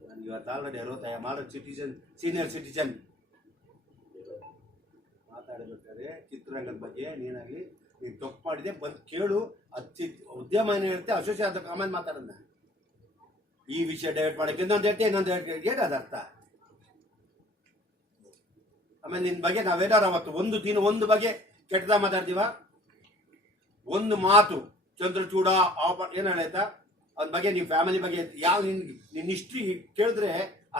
ನನಗೆ ಇವತ್ತು ಆಲ್ರೆಡಿ ತಾಯ ಮಾಡೋ ಸಿಟಿಜನ್ ಸೀನಿಯರ್ ಸಿಟಿಜನ್ ಮಾತಾಡಬೇಕಾದ್ರೆ ಚಿತ್ರರಂಗದ ಬಗ್ಗೆ ನೀನಾಗಿ ನೀನು ತಪ್ಪು ಮಾಡಿದೆ. ಬಂದು ಕೇಳು. ಅದು ಉದ್ಯಮ ಏನು ಹೇಳುತ್ತೆ ಅಸೋಸಿಯೇಟ್ ಆಮೇಲೆ ಮಾತಾಡೋಣ ಈ ವಿಷಯ ಡೈವರ್ಟ್ ಮಾಡೋಕ್ಕೆ ಇನ್ನೊಂದು ಹೇಳ್ತೀವಿ ಇನ್ನೊಂದು ಹೇಳ್ತೀವಿ ಏನು ಆಮೇಲೆ ನಿನ್ನ ಬಗ್ಗೆ ನಾವೇನಾರು ಅವತ್ತು ಒಂದು ದಿನ ಒಂದು ಬಗ್ಗೆ ಕೆಟ್ಟದ ಮಾತಾಡ್ತೀವ? ಒಂದು ಮಾತು. ಚಂದ್ರಚೂಡ, ಆಪ ಏನು ಹೇಳಾಯ್ತಾ ಅದ್ರ ಬಗ್ಗೆ ನಿಮ್ಮ ಫ್ಯಾಮಿಲಿ ಬಗ್ಗೆ ಯಾವ ನಿನ್ ನಿನ್ನ ಹಿಸ್ಟ್ರಿ ಕೇಳಿದ್ರೆ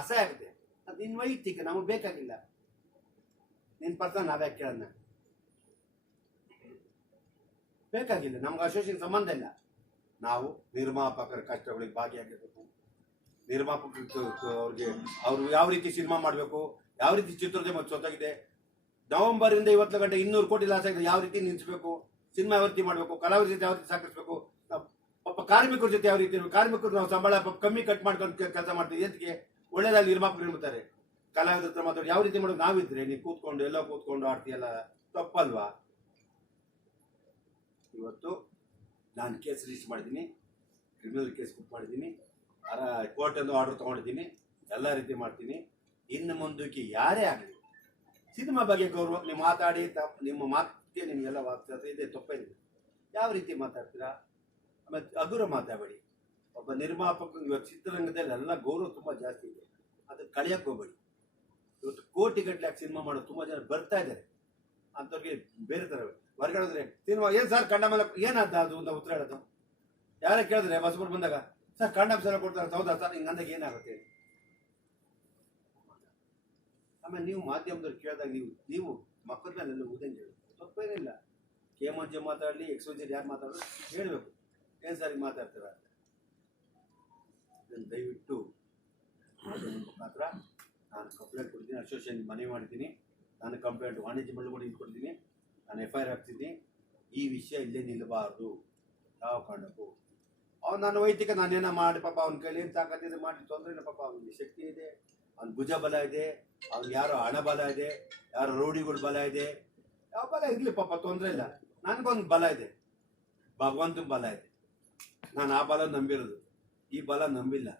ಅಸಹ್ಯ ಆಗುತ್ತೆ. ಅದು ನಿನ್ನ ವೈಯಕ್ತಿಕ, ನಮಗೆ ಬೇಕಾಗಿಲ್ಲ. ನಿನ್ನ ಪರ್ಸನ್ ನಾವ್ಯಾಕೆ ಕೇಳೋಣ. ಬೇಕಾಗಿಲ್ಲ, ನಮ್ಗೆ ಅಸೋಸಿಯೇಷನ್ ಸಂಬಂಧ ಇಲ್ಲ. ನಾವು ನಿರ್ಮಾಪಕರ ಕಷ್ಟಗಳಿಗೆ ಭಾಗಿಯಾಗಿರ್ಬೇಕು. ನಿರ್ಮಾಪಕ ಅವ್ರಿಗೆ ಅವರು ಯಾವ ರೀತಿ ಸಿನಿಮಾ ಮಾಡಬೇಕು? ಯಾವ ರೀತಿ ಚಿತ್ರೋದ್ಯಮ ಸೊತ್ತಾಗಿದೆ ನವೆಂಬರ್ ಇಂದ ಇವತ್ತು ಗಂಟೆ ಇನ್ನೂರು ಕೋಟಿ ಲಾಸ್ ಆಗಿದೆ. ಯಾವ ರೀತಿ ನಿಲ್ಲಿಸಬೇಕು ಸಿನಿಮಾ ಯಾವ ರೀತಿ ಮಾಡಬೇಕು ಕಲಾವಿದ ಜೊತೆ ಯಾವ ರೀತಿ ನಾವ್ ಪಾಪ ಕಾರ್ಮಿಕರ ಜೊತೆ ಯಾವ ರೀತಿ? ಕಾರ್ಮಿಕರು ನಾವು ಸಂಬಳ ಕಮ್ಮಿ ಕಟ್ ಮಾಡ್ಕೊಂಡು ಕೆಲಸ ಮಾಡ್ತೀವಿ. ಎದಕ್ಕೆ ಒಳ್ಳೇದಾಗಿ ನಿರ್ಮಾಪಕರು ಇರ್ತಾರೆ ಕಲಾವಿದರ ಹತ್ರ ಮಾತಾಡಿ. ಯಾವ ರೀತಿ ಮಾಡೋದು? ನಾವಿದ್ರೆ ನೀವು ಕೂತ್ಕೊಂಡು, ಎಲ್ಲ ಕೂತ್ಕೊಂಡು ಆಡ್ತೀಯಲ್ಲ ತಪ್ಪಲ್ವಾ? ಇವತ್ತು ನಾನು ಕೇಸ್ ರಿಜಿಸ್ಟರ್ ಮಾಡಿದ್ದೀನಿ. ಕ್ರಿಮಿನಲ್ ಕೇಸ್ ಬುಕ್ ಮಾಡಿದ್ದೀನಿ. ಅರ ಕೋರ್ಟಲ್ಲೂ ಆರ್ಡರ್ ತೊಗೊಂಡಿದ್ದೀನಿ. ಎಲ್ಲ ರೀತಿ ಮಾಡ್ತೀನಿ. ಇನ್ನು ಮುಂದಕ್ಕೆ ಯಾರೇ ಆಗಲಿ, ಸಿನಿಮಾ ಬಗ್ಗೆ ಗೌರವ, ನೀವು ಮಾತಾಡಿ ನಿಮ್ಮ ಮಾತಿಗೆ ನಿಮಗೆಲ್ಲ ವಾಗ್ತದೆ ಇದೆ ತಪ್ಪೇನಿದೆ ಯಾವ ರೀತಿ ಮಾತಾಡ್ತೀರಾ? ಆಮೇಲೆ ಹಗುರ ಮಾತಾಡಬೇಡಿ. ಒಬ್ಬ ನಿರ್ಮಾಪಕ ಇವತ್ತು ಚಿತ್ರರಂಗದಲ್ಲಿ ಎಲ್ಲ ಗೌರವ ತುಂಬ ಜಾಸ್ತಿ ಇದೆ. ಅದು ಕಳೆಯಕ್ಕೆ ಹೋಗಬೇಡಿ. ಇವತ್ತು ಕೋಟಿ ಗಟ್ಟಲೆ ಸಿನಿಮಾ ಮಾಡೋದು? ತುಂಬ ಜನ ಬರ್ತಾ ಇದ್ದಾರೆ. ಅಂಥವ್ರಿಗೆ ಬೇರೆ ಥರ ಹೊರಗಡೆ ಸಿನಿಮಾ ಏನು ಸರ್ ಕಂಡ ಮೇಲೆ ಏನಾದ ಅದು ಅಂತ ಉತ್ತರ ಹೇಳೋದು? ಯಾರೇ ಕೇಳಿದ್ರೆ ಹೊಸಬರು ಬಂದಾಗ, ಸರ್ ಕಂಡ ಸಲ ಕೊಡ್ತಾರೆ, ಹೌದಾ ಸರ್? ನಿಂಗೆ ಅಂದಾಗ ಏನಾಗುತ್ತೆ? ಆಮೇಲೆ ನೀವು ಮಾಧ್ಯಮದವ್ರು ಕೇಳಿದಾಗ ನೀವು ನೀವು ಮಕ್ಕಳ ಮೇಲೆ ಹೇಳಬೇಕು. ಹೇಳಿ ತಪ್ಪೇನಿಲ್ಲ ಕೆ ಮಂಜೆ ಮಾತಾಡಲಿ ಎಕ್ಸ್ಪೋಜರ್ ಯಾರು ಮಾತಾಡೋದು ಹೇಳಬೇಕು. ಏನು ಸರಿ ಮಾತಾಡ್ತೀರ ಅಂತ. ದಯವಿಟ್ಟು ಮುಖಾಂತರ ನಾನು ಕಂಪ್ಲೇಂಟ್ ಕೊಡ್ತೀನಿ. ಅಸೋಸಿಯೇಷನ್ ಮನವಿ ಮಾಡ್ತೀನಿ. ನಾನು ಕಂಪ್ಲೇಂಟ್ ವಾಣಿಜ್ಯ ಮಂಡಳಿ ಕೊಡ್ತೀನಿ. ನಾನು ಎಫ್ ಐ ಆರ್ ಹಾಕ್ತೀನಿ. ಈ ವಿಷಯ ಇಲ್ಲೇ ನಿಲ್ಲಬಾರ್ದು. ಯಾವ ಕಾರಣಕ್ಕೂ. ಅವ್ನು ನಾನು ವೈಯಕ್ತಿಕ ನಾನೇನೋ ಮಾಡಿ ಪಾಪ ಅವ್ನ ಕೈಲಿ ಏನು ತಾಕತ್ತಿದೆ ಮಾಡಿ ತೊಂದರೆ ಇಲ್ಲ ಪಾಪ ಅವನಿಗೆ. ಶಕ್ತಿ ಇದೆ. ಅವ್ನ ಭುಜ ಬಲ ಇದೆ ಅವ್ನಿಗೆ ಯಾರೋ ಹಣ ಬಲ ಇದೆ, ಯಾರೋ ರೌಡಿಗಳ ಬಲ ಇದೆ. ಯಾವ ಬಲ ಇರಲಿ ಪಾಪ, ತೊಂದರೆ ಇಲ್ಲ. ನನಗೊಂದು ಬಲ ಇದೆ. ಭಗವಂತನ ಬಲ ಇದೆ. ನಾನು ಆ ಬಲ ನಂಬಿರೋದು. ಈ ಬಲ ನಂಬಿಲ್ಲ.